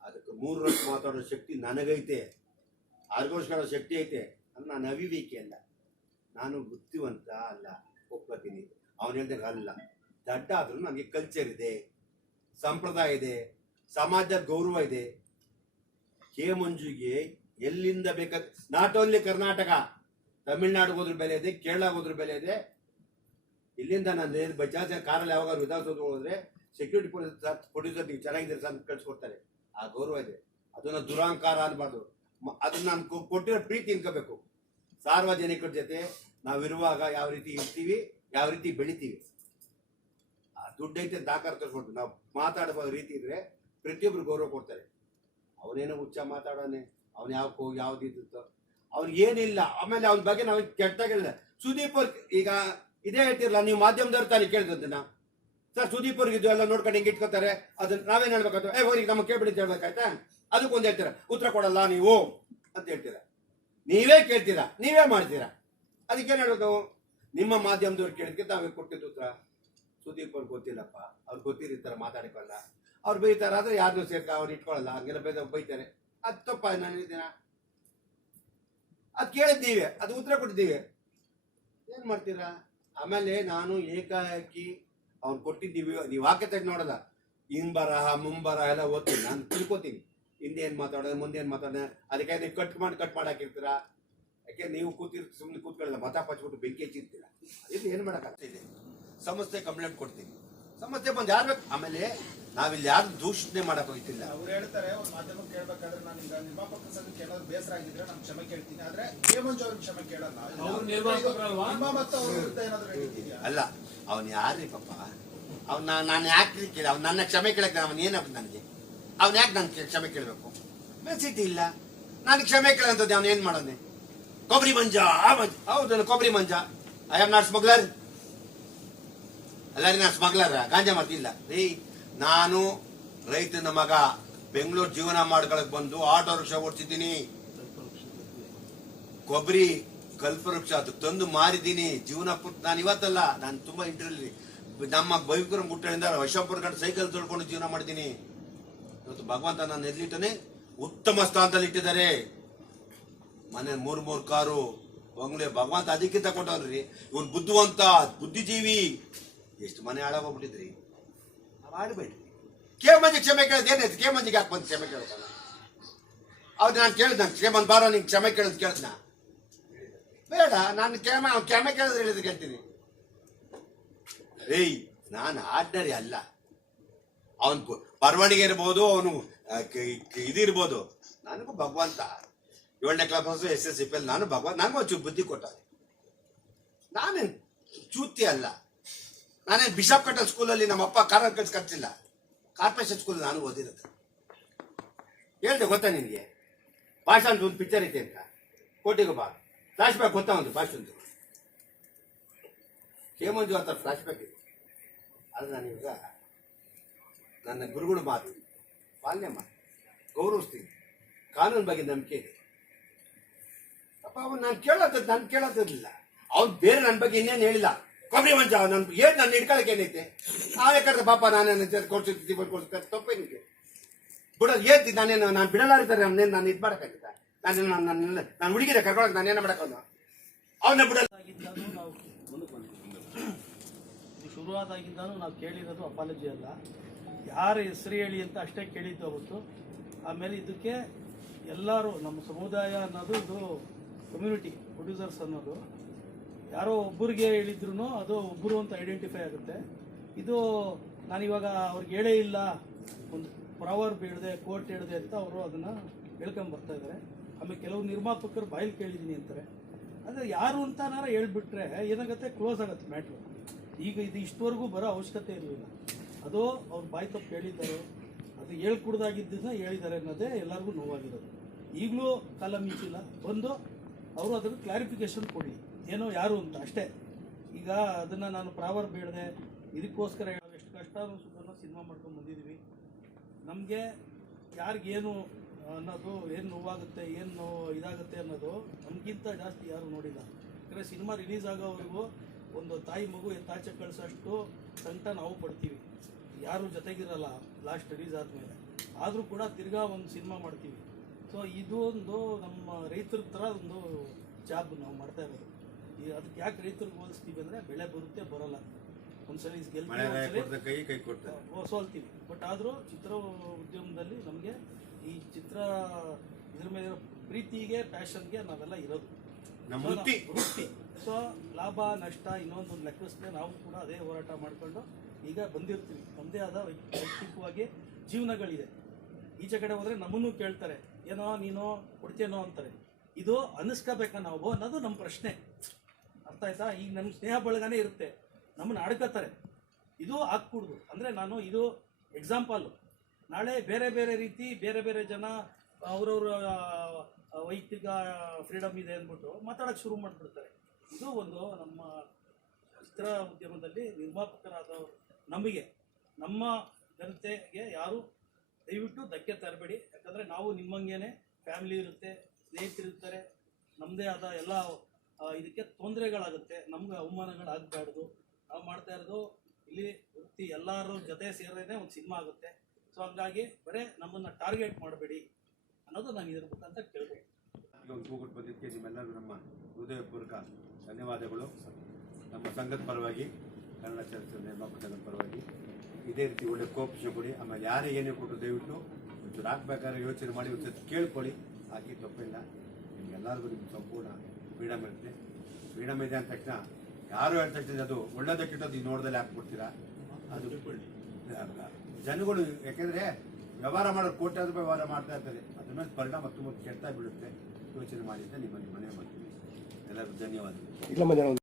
ಅದಕ್ಕೆ ಮೂರು ವರ್ಷ ಮಾತಾಡೋ ಶಕ್ತಿ ನನಗೈತೆ, ಆರ್ಗೋಸ್ಕರ ಶಕ್ತಿ ಐತೆ ಅದು ನಾನು ಅವಿವೇಕಿ ಅಲ್ಲ. ನಾನು ಬುದ್ಧಿವಂತ ಅಲ್ಲ ಒಪ್ಕೋತೀನಿ ಅವನು ಹೇಳ್ದಾಗ ಅಲ್ಲ. ದಡ್ಡ ಆದ್ರೂ ನನಗೆ ಕಲ್ಚರ್ ಇದೆ, ಸಂಪ್ರದಾಯ ಇದೆ, ಸಮಾಜದ ಗೌರವ ಇದೆ. ಕೆ ಮಂಜುಗೆ ಎಲ್ಲಿಂದ ಬೇಕಾದ ನಾಟ್ ಓನ್ಲಿ ಕರ್ನಾಟಕ, ತಮಿಳ್ನಾಡಿಗೆ ಹೋದ್ರ ಬೆಲೆ ಇದೆ ಕೇರಳ ಹೋದ್ರ ಬೆಲೆ ಇದೆ ಇಲ್ಲಿಂದ ನಾನು ಬಜಾಜ್ ಕಾರಲ್ಲಿ ಯಾವಾಗ ವಿಧಾನಸೌಧ ಹೋದ್ರೆ ಸೆಕ್ಯೂರಿಟಿ ಪೊಲೀಸ್ ಪ್ರೊಡ್ಯೂಸರ್ ನೀವು ಚೆನ್ನಾಗಿದ್ದೀರಿ ಅಂತ ಕಳ್ಸಿಕೊಡ್ತಾರೆ. ಆ ಗೌರವ ಇದೆ. ಅದನ್ನ ದುರಾಂಕಾರ ಅನ್ಬಾರ್ದು. ಅದನ್ನ ನಾನು ಕೊಟ್ಟಿರೋ ಪ್ರೀತಿ ಇನ್ಕೋಬೇಕು. ಸಾರ್ವಜನಿಕರ ಜೊತೆ ನಾವಿರುವಾಗ ಯಾವ ರೀತಿ ಇರ್ತೀವಿ, ಯಾವ ರೀತಿ ಬೆಳಿತೀವಿ. ಆ ದುಡ್ಡೈತೆ ದಾಖಲೆ ತರಿಸ್ಕೊಟ್ಟು ನಾವು ಮಾತಾಡುವ ರೀತಿ ಇದ್ರೆ ಪ್ರತಿಯೊಬ್ರು ಗೌರವ ಕೊಡ್ತಾರೆ. ಅವನೇನೋ ಹುಚ್ಚ ಮಾತಾಡೋನೆ? ಅವ್ನು ಯಾವ ಹೋಗಿ ಯಾವ್ದು ಇದ್ದಿತ್ತು? ಅವ್ನಿಗೆ ಏನಿಲ್ಲ ಆಮೇಲೆ ಅವನ ಬಗ್ಗೆ ನಾವು ಕೆಟ್ಟಾಗಿಲ್ಲ ಸುದೀಪ್ ಈಗ ಇದೇ ಹೇಳ್ತಿರಲ್ಲ, ನೀವು ಮಾಧ್ಯಮದವ್ರು ತಾನೇ ಕೇಳಿದ್ರದನ್ನ ಸರ್, ಸುದೀಪ್ ಅವ್ರಿಗೆ ಇದು ಎಲ್ಲ ನೋಡ್ಕೊಂಡು ಹಿಂಗೆ ಇಟ್ಕೋತಾರೆ, ಅದನ್ನ ನಾವೇನ್ ಹೇಳ್ಬೇಕಾಯ್ತು ಏ ಹೋಗಿ ನಮಗೆ ಕೇಳ್ಬಿಡಿ ಹೇಳ್ಬೇಕಾಯ್ತಾ? ಅದಕ್ಕೊಂದು ಹೇಳ್ತೀರಾ, ಉತ್ತರ ಕೊಡಲ್ಲ ನೀವು, ಅಂತ ಹೇಳ್ತೀರಾ. ನೀವೇ ಕೇಳ್ತೀರಾ, ನೀವೇ ಮಾಡ್ತೀರಾ. ಅದಕ್ಕೇನು ಹೇಳ್ಬೇಕು ನಾವು? ನಿಮ್ಮ ಮಾಧ್ಯಮದವ್ರು ಕೇಳಿದ್ಕೆ ತಾವೇ ಕೊಟ್ಟಿದ್ದು ಉತ್ತರ. ಸುದೀಪ್ ಅವ್ರಿಗೆ ಗೊತ್ತಿಲ್ಲಪ್ಪ, ಅವ್ರು ಗೊತ್ತಿರ್ತಾರೆ ಮಾತಾಡಿಕೊಳ್ಳಲ್ಲ. ಅವ್ರು ಬೈತಾರಾದ್ರೆ ಯಾರನ್ನೂ ಸೇರ್ಕ, ಅವ್ರು ಇಟ್ಕೊಳ್ಳಲ್ಲ ಹಂಗೆಲ್ಲ ಬೈದ ಬೈತಾರೆ. ಅದು ತಪ್ಪ ನಾನು ಹೇಳಿದ್ದೀನ ಅದು ಕೇಳಿದ್ದೀವಿ ಅದು ಉತ್ತರ ಕೊಟ್ಟಿದ್ದೀವಿ. ಏನ್ ಮಾಡ್ತೀರಾ? ಆಮೇಲೆ ನಾನು ಏಕಾಏಕಿ ಅವ್ರು ಕೊಟ್ಟಿದ್ದೀವಿ ನೀವು ವಾಕ್ಯ ತೆಗೆದು ನೋಡಲ್ಲ ಹಿಂಬರಹ, ಮುಂಬರಹ ಎಲ್ಲ ಓದ್ತೀನಿ. ನಾನು ತಿಳ್ಕೊತೀನಿ. ಹಿಂದೆ ಏನು ಮಾತಾಡೋದು ಮುಂದೆ ಏನು ಮಾತಾಡೋದು. ಅದಕ್ಕೆ ನೀವು ಕಟ್ ಮಾಡಿ ಕಟ್ ಮಾಡಿ ಹಾಕಿರ್ತೀರಾ ಯಾಕೆ ನೀವು ಕೂತಿರ್ ಸುಮ್ಮನೆ ಕೂತ್ಕೊಳ್ಳಲ್ಲ. ಮತ ಪಚ್ಬಿಟ್ಟು ಬೆಂಕಿ ಹಚ್ಚಿರ್ತೀರ? ಇದು ಏನು ಮಾಡೋಕ್ಕಾಗ್ತಿದೆ ಸಂಸ್ಥೆ ಕಂಪ್ಲೇಂಟ್ ಕೊಡ್ತೀನಿ. ಸಂಸ್ಥೆ ಬಂದು ಯಾರು ಬೇಕು? ಆಮೇಲೆ ನಾವಿಲ್ಲಿ ಯಾರು ದೂಷಣೆ ಮಾಡಕ್ ಹೋಗ್ತಿಲ್ಲ. ಅವ್ರು ಹೇಳ್ತಾರೆ ಒಂದು ಮಾಧ್ಯಮ ಕೇಳ್ಬೇಕಾದ್ರೆ ನಾನು ಈಗ ನಿರ್ಮಾಪಕ ಸಂಘಕ್ಕೆ ಏನಾದ್ರು ಬೇಸರ ಆಗಿದ್ರೆ ನಾನು ಕ್ಷಮೆ ಕೇಳ್ತೀನಿ. ಆದ್ರೆ ಹೇಮಂಜ್ ಮಂಜು ಅವ್ರಿಗೆ ಕ್ಷಮೆ ಕೇಳಲ್ಲ. ಮತ್ತು ಅವ್ರ ವಿರುದ್ಧ ಏನಾದ್ರು ಅಲ್ಲ ಅವನು ಯಾರ್ರಿ ಪಾಪ? ಅವ್ನ ನಾನು ಯಾಕೆ ಕೇಳ ಅವ್ನು ನನ್ನ ಕ್ಷಮೆ ಕೇಳಕ್ ಅವನ್ ಏನಪ್ಪ ನನಗೆ? ಅವ್ನ ಯಾಕೆ ನಾನು ಕ್ಷಮೆ ಕೇಳಬೇಕು? ಮೆಸಿಟಿ ಇಲ್ಲ. ನಾನು ಕ್ಷಮೆ ಕೇಳಂತದ್ದು ಅವನು ಏನ್ ಮಾಡೋನೆ? ಕೊಬ್ಬರಿ ಮಂಜ ಆ ಮಂಜ ಹೌದು ಕೊಬ್ಬರಿ Manja. I am not smuggler ಅಲ್ಲ ರೀ ನಾನು ಸ್ಮಗ್ಲರ್, ಗಾಂಜಾ ಮಾಡ್ತಿಲ್ಲ ರೀ, ನಾನು ರೈತನ ಮಗ, ಬೆಂಗಳೂರು ಜೀವನ ಮಾಡ್ಕೊಳಕ್ ಬಂದು ಆಟೋ ರಿಕ್ಷಾ ಓಡಿಸಿದ್ದೀನಿ. ಕೊಬ್ಬರಿ ಕಲ್ಪವೃಕ್ಷ ಅದು ತಂದು ಮಾರಿದ್ದೀನಿ. ಜೀವನ ಪುಟ್ ನಾನು ಇವತ್ತಲ್ಲ, ನಾನು ತುಂಬಾ ಇಂಟರ್ವ್ಯೂ ನಮ್ಮ ಬೈಕುರ ಮುಟ್ಟಳಿಂದ ಅಶೋಕಪುರ ಕಡೆ ಸೈಕಲ್ ತೊಳ್ಕೊಂಡು ಜೀವನ ಮಾಡಿದ್ದೀನಿ. ಇವತ್ತು ಭಗವಂತ ನಾನು ಎಲ್ಲಿಟ್ಟನೆ ಉತ್ತಮ ಸ್ಥಾನದಲ್ಲಿ ಇಟ್ಟಿದ್ದಾರೆ. ಮನೆ ಮೂರ್ ಮೂರ್ ಕಾರು, ಬಂಗ್ಲೆ ಭಗವಂತ ಅದಕ್ಕಿಂತ ಕೊಟ್ಟವ್ರಿ ಇವನ್ ಬುದ್ಧಿವಂತ, ಬುದ್ಧಿಜೀವಿ. ಎಷ್ಟು ಮನೆ ಹಾಳಾಗೋಗ್ಬಿಟ್ಟಿದ್ರಿ? ನಾವು ಆಡಬೇಡ್ರಿ ಕೆ ಮಂಜಿ ಕ್ಷಮೆ ಕೇಳೋದು ಏನೈತೆ ಕೆ ಮಂಜಿಗೆ ಯಾಕೆ ಬಂದು ಕ್ಷಮೆ ಕೇಳ್ತಾನ ಹೌದು, ನಾನು ಕೇಳಿದ್ ನಾನು ಕ್ಷೇಮನ್ ಬಾರೋ ನಿಂಗೆ ಕ್ಷಮೆ ಕೇಳೋದು ಕೇಳಿದ್ನ? ಬೇಡ, ನಾನು ಕ್ಷಮೆ, ಅವ್ನು ಕ್ಷಮೆ ಕೇಳಿದ್ರೆ ಹೇಳಿದ್ರೆ ಕೇಳ್ತೀನಿ. ಏಯ್, ನಾನು ಆರ್ಡಿನರಿ ಅಲ್ಲ. ಅವನ್ ಬರವಣಿಗೆ ಇರ್ಬೋದು, ಅವನು ಇದಿರ್ಬೋದು ನನಗೂ ಭಗವಂತ. ಏಳನೇ class S S C P L ನಾನು ಭಗವಂತ ನನಗೂ ಒಂಚೂರು ಬುದ್ಧಿ ಕೊಟ್ಟ ನಾನೇನು ಚೂತಿ ಅಲ್ಲ. ನಾನೇನ್ ಬಿಷಪ್ ಕಟ್ಟಲ್ ಸ್ಕೂಲಲ್ಲಿ ನಮ್ಮಪ್ಪ ಕಾರಣ ಕಳ್ಸಿ ಕಟ್ಟಿಲ್ಲ ಕಾರ್ಪೊರೇಷನ್ ಸ್ಕೂಲ್ ನಾನು ಓದಿರೋದು. ಹೇಳ್ದೆ ಗೊತ್ತಾ ನಿನಗೆ ಭಾಷಣ ಒಂದು ಪಿಕ್ಚರ್ ಐತೆ ಅಂತ. ಕೋಟಿಗೆ ಬಾ. ಫ್ಲಾಶ್ ಬ್ಯಾಕ್ ಗೊತ್ತಾ ಒಂದು ಭಾಷಂದು? ಹೇಮಂಜು ಅಂತ ಫ್ಲಾಶ್ ಬ್ಯಾಕ್ ಇದೆ. ಅದು ನಾನೀಗ ನನ್ನ ಗುರುಗಳು ಮಾತು ಪಾಲನೆ ಮಾತು ಗೌರವಿಸ್ತೀನಿ. ಕಾನೂನು ಬಗ್ಗೆ ನಂಬಿಕೆ ಇದೆ. ಅಪ್ಪ, ಅವನು ನಾನು ಕೇಳೋದು ನಾನು ಕೇಳೋದಿಲ್ಲ. ಅವ್ನು ಬೇರೆ ನನ್ನ ಬಗ್ಗೆ ಇನ್ನೇನು ಹೇಳಿಲ್ಲ. ಕೊಬ್ಬರಿ ಮಂಚ, ನನ್ ಏನ್ ನನ್ನ ಹಿಡ್ಕೊಳಕ್ಕೆ ಏನೈತೆ? ಆ ಯಾಕಂದ್ರೆ ಪಾಪ ನಾನೇನು ಕೊಡ್ಸಿರ್ತೀವಿ ಕೊಡ್ಸಿರ್ತೀನಿ ತಪ್ಪೇನಿಗೆ ಬಿಡ ಏತಿ ನಾನೇನು ನಾನು ಬಿಡಲಾರಿದ್ದಾರೆ ನನ್ನೇನು ನಾನು ಇದು ಮಾಡೋಕ್ಕಾಗಿದ್ದ ನಾನು ನನ್ನ ನಾನು ಹುಡುಗಿರ ಕರ್ಕೊಳಕ್ಕೆ ನಾನೇನು ಮಾಡೋಕ್ಕವನು ಅವನ್ನ ಬಿಡಲ್ಲ. ಶುರುವಾದಾಗಿದ್ದಾನು ನಾವು ಕೇಳಿರೋದು ಅಪಾಲಜಿ ಅಲ್ಲ. ಯಾರ ಹೆಸರು ಹೇಳಿ ಅಂತ ಅಷ್ಟೇ ಕೇಳಿದ್ದು ಅವತ್ತು. ಆಮೇಲೆ ಇದಕ್ಕೆ ಎಲ್ಲರೂ ನಮ್ಮ ಸಮುದಾಯ ಅನ್ನೋದು ಇದು ಕಮ್ಯುನಿಟಿ ಪ್ರೊಡ್ಯೂಸರ್ಸ್ ಅನ್ನೋದು. ಯಾರೋ ಒಬ್ಬರಿಗೆ ಹೇಳಿದ್ರು ಅದು ಒಬ್ಬರು ಅಂತ ಐಡೆಂಟಿಫೈ ಆಗುತ್ತೆ. ಇದು ನಾನಿವಾಗ ಅವ್ರಿಗೆ ಹೇಳೇ ಇಲ್ಲ. ಒಂದು ಪ್ರವರ್ ಹೇಳಿದೆ ಕೋರ್ಟ್ ಹೇಳಿದೆ ಅಂತ ಅವರು ಅದನ್ನು ಹೇಳ್ಕೊಂಡ್ ಬರ್ತಾ ಇದ್ದಾರೆ ಆಮೇಲೆ ಕೆಲವು ನಿರ್ಮಾಪಕರು ಬಾಯಲ್ಲಿ ಕೇಳಿದ್ದೀನಿ ಅಂತಾರೆ. ಅಂದರೆ ಯಾರು ಅಂತನಾರ ಹೇಳ್ಬಿಟ್ರೆ ಏನಾಗುತ್ತೆ? ಕ್ಲೋಸ್ ಆಗುತ್ತೆ ಮ್ಯಾಟ್ರು ಈಗ ಇದು ಇಷ್ಟವರೆಗೂ ಬರೋ ಅವಶ್ಯಕತೆ ಇರಲಿಲ್ಲ. ಅದು ಅವ್ರು ಬಾಯಿ ತಪ್ಪು ಹೇಳಿದ್ದಾರೆ. ಅದು ಹೇಳ್ಕೊಡ್ದಾಗಿದ್ದನ್ನ ಹೇಳಿದ್ದಾರೆ ಅನ್ನೋದೇ ಎಲ್ಲರಿಗೂ ನೋವಾಗಿರೋದು. ಈಗಲೂ ಕಾಲ ಮಿಂಚಿಲ್ಲ ಬಂದು ಅವರು ಅದನ್ನು ಕ್ಲಾರಿಫಿಕೇಶನ್ ಕೊಡಿ. ಏನೋ ಯಾರು ಅಂತ, ಅಷ್ಟೇ. ಈಗ ಅದನ್ನು ನಾನು ಪ್ರಾವರ್ ಬೇಡದೆ, ಇದಕ್ಕೋಸ್ಕರ ಹೇಳೋದು ಎಷ್ಟು ಕಷ್ಟ ಸುಮ್ಮನೆ ಸಿನಿಮಾ ಮಾಡ್ಕೊಂಡು ಬಂದಿದ್ದೀವಿ ನಮಗೆ ಯಾರಿಗೇನು ಅನ್ನೋದು, ಏನು ನೋವಾಗುತ್ತೆ, ಏನು ಇದಾಗುತ್ತೆ ಅನ್ನೋದು ನಮಗಿಂತ ಜಾಸ್ತಿ ಯಾರು ನೋಡಿಲ್ಲ. ಯಾಕಂದರೆ ಸಿನಿಮಾ ರಿಲೀಸ್ ಆಗೋವರೆಗೂ ಒಂದು ತಾಯಿ ಮಗು ಎತ್ತಾಚೆ ಕಳಿಸೋಷ್ಟು ಸಂಕಟ ನಾವು ಪಡ್ತೀವಿ. ಯಾರು ಜೊತೆಗಿರಲ್ಲ ಲಾಸ್ಟ್ ರಿಲೀಸ್ ಆದಮೇಲೆ. ಆದರೂ ಕೂಡ ತಿರ್ಗಾ ಒಂದು ಸಿನಿಮಾ ಮಾಡ್ತೀವಿ. ಸೊ ಇದೊಂದು ನಮ್ಮ ರೈತರ ಥರ ಒಂದು ಜಾಬ್ ನಾವು ಮಾಡ್ತಾ ಇರೋದು. ಈ ಅದಕ್ಕೆ ಯಾಕೆ ರೈತರಿಗೆ ಹೋಲಿಸ್ತೀವಿ ಅಂದರೆ ಬೆಳೆ ಬರುತ್ತೆ ಬರೋಲ್ಲ ಒಂದ್ಸಲ ಗೆಲ್ತೀವಿ ಕೈ ಸೋಲ್ತೀವಿ. ಬಟ್ ಆದರೂ ಚಿತ್ರ ಉದ್ಯಮದಲ್ಲಿ ನಮಗೆ ಈ ಚಿತ್ರ ಇದ್ರ ಮೇಲೆ ಇರೋ ಪ್ರೀತಿಗೆ ಪ್ಯಾಷನ್ಗೆ ನಾವೆಲ್ಲ ಇರೋದು. ವೃತ್ತಿ. ಸೊ ಲಾಭ ನಷ್ಟ ಇನ್ನೊಂದು ಲೆಕ್ಕಿಸ್ದೆ ನಾವು ಕೂಡ ಅದೇ ಹೋರಾಟ ಮಾಡ್ಕೊಂಡು ಈಗ ಬಂದಿರ್ತೀವಿ. ನಮ್ಮದೇ ಆದ ವೈಯಕ್ತಿಕವಾಗಿ ಜೀವನಗಳಿದೆ. ಈಚೆ ಕಡೆ ಹೋದರೆ ನಮ್ಮನ್ನು ಕೇಳ್ತಾರೆ. ಏನೋ ನೀನೋ ಕೊಡ್ತೇನೋ ಅಂತಾರೆ. ಇದು ಅನ್ನಿಸ್ಕೋಬೇಕಾ ನಾವು ಅನ್ನೋದು ನಮ್ಮ ಪ್ರಶ್ನೆ. ಅರ್ಥ ಆಯ್ತಾ? ಈಗ ನಮ್ಮ ಸ್ನೇಹ ಬಳಗನೇ ಇರುತ್ತೆ. ನಮ್ಮನ್ನ ಆಡ್ಕೋತಾರೆ ಇದು ಆಗ್ಕೂಡ್ದು ಅಂದರೆ ನಾನು ಇದು ಎಕ್ಸಾಂಪಲ್ ನಾಳೆ ಬೇರೆ ಬೇರೆ ರೀತಿ ಬೇರೆ ಬೇರೆ ಜನ ಅವ್ರವ್ರ ವೈಯಕ್ತಿಕ ಫ್ರೀಡಮ್ ಇದೆ ಅಂದ್ಬಿಟ್ಟು ಮಾತಾಡೋಕ್ಕೆ ಶುರು ಮಾಡಿಬಿಡ್ತಾರೆ. ಇದು ಒಂದು ನಮ್ಮ ಚಿತ್ರ ಉದ್ಯಮದಲ್ಲಿ ನಿರ್ಮಾಪಕರಾದವರು ನಮಗೆ, ನಮ್ಮ ಜನತೆಗೆ ಯಾರು ದಯವಿಟ್ಟು ಧಕ್ಕೆ ತರಬೇಡಿ. ಯಾಕಂದರೆ ನಾವು ನಿಮ್ಮಂಗೇನೆ ಫ್ಯಾಮಿಲಿ ಇರುತ್ತೆ, ಸ್ನೇಹಿತರಿರ್ತಾರೆ. ನಮ್ಮದೇ ಆದ ಎಲ್ಲ ಇದಕ್ಕೆ ತೊಂದರೆಗಳಾಗುತ್ತೆ. ನಮ್ಗೆ ಅವಮಾನಗಳಾಗಬಾರ್ದು. ನಾವು ಮಾಡ್ತಾ ಇರೋದು ಇಲ್ಲಿ ವೃತ್ತಿ ಎಲ್ಲರೂ ಜೊತೆ ಸೇರಿದ್ರೆ ಒಂದು ಸಿನಿಮಾ ಆಗುತ್ತೆ. ಸೊ ಹಂಗಾಗಿ ಬರೇ ನಮ್ಮನ್ನು ಟಾರ್ಗೆಟ್ ಮಾಡಬೇಡಿ ಅನ್ನೋದು ನಾನು ಇದ್ರ ಮುಖಾಂತರ ಕೇಳಬೇಕು. ಒಂದು ಬಂದಿದ್ದಕ್ಕೆ ನಿಮ್ಮೆಲ್ಲರಿಗೂ ನಮ್ಮ ಹೃದಯಪೂರ್ವಕ ಧನ್ಯವಾದಗಳು. ನಮ್ಮ ಸಂಘದ ಪರವಾಗಿ, ಕನ್ನಡ ಚಲನಚಿತ್ರ ನಿರ್ಮಾಪಕ ಪರವಾಗಿ. ಇದೇ ರೀತಿ ಒಳ್ಳೆ ಕೋಪರೇಷನ್ ಕೊಡಿ. ಆಮೇಲೆ ಯಾರೇ ಏನೇ ಕೊಟ್ಟರು ದಯವಿಟ್ಟು ಒಂಚೂರು ಹಾಕ್ಬೇಕಾದ್ರೆ ಯೋಚನೆ ಮಾಡಿ, ಒಂಚೂರು ಕೇಳ್ಕೊಳ್ಳಿ. ಹಾಕಿ ತಪ್ಪಿಲ್ಲ. ನಿಮ್ಗೆಲ್ಲರಿಗೂ ನಿಮ್ಮ ಸಂಪೂರ್ಣ ಫ್ರೀಡಮ್ ಇರುತ್ತೆ. ಫ್ರೀಡಮ್ ಇದೆ ಅಂದ ತಕ್ಷಣ ಯಾರು ಹೇಳ್ತಾ ಅದು ಒಳ್ಳೇದಕ್ಕಿಟ್ಟೋದು ಈ ನೋಡ್ದಲ್ಲಿ ಹಾಕ್ಬಿಡ್ತೀರಾ? ಅದು ಜನಗಳು ಯಾಕೆಂದ್ರೆ ವ್ಯವಹಾರ ಮಾಡೋರು ಕೋಟ್ಯಾಂತರ ರೂಪಾಯಿ ವ್ಯವಹಾರ ಮಾಡ್ತಾ ಇರ್ತಾರೆ. ಅದ್ರ ಮೇಲೆ ಪರಿಣಾಮ ತುಂಬ ಕೆಡ್ತಾ ಬೀಳುತ್ತೆ. ಯೋಚನೆ ಮಾಡಿದ್ದೆ ನಿಮ್ಮ ಮನವಿ ಮಾಡ್ತೀನಿ. ಎಲ್ಲರಿಗೂ ಧನ್ಯವಾದಗಳು.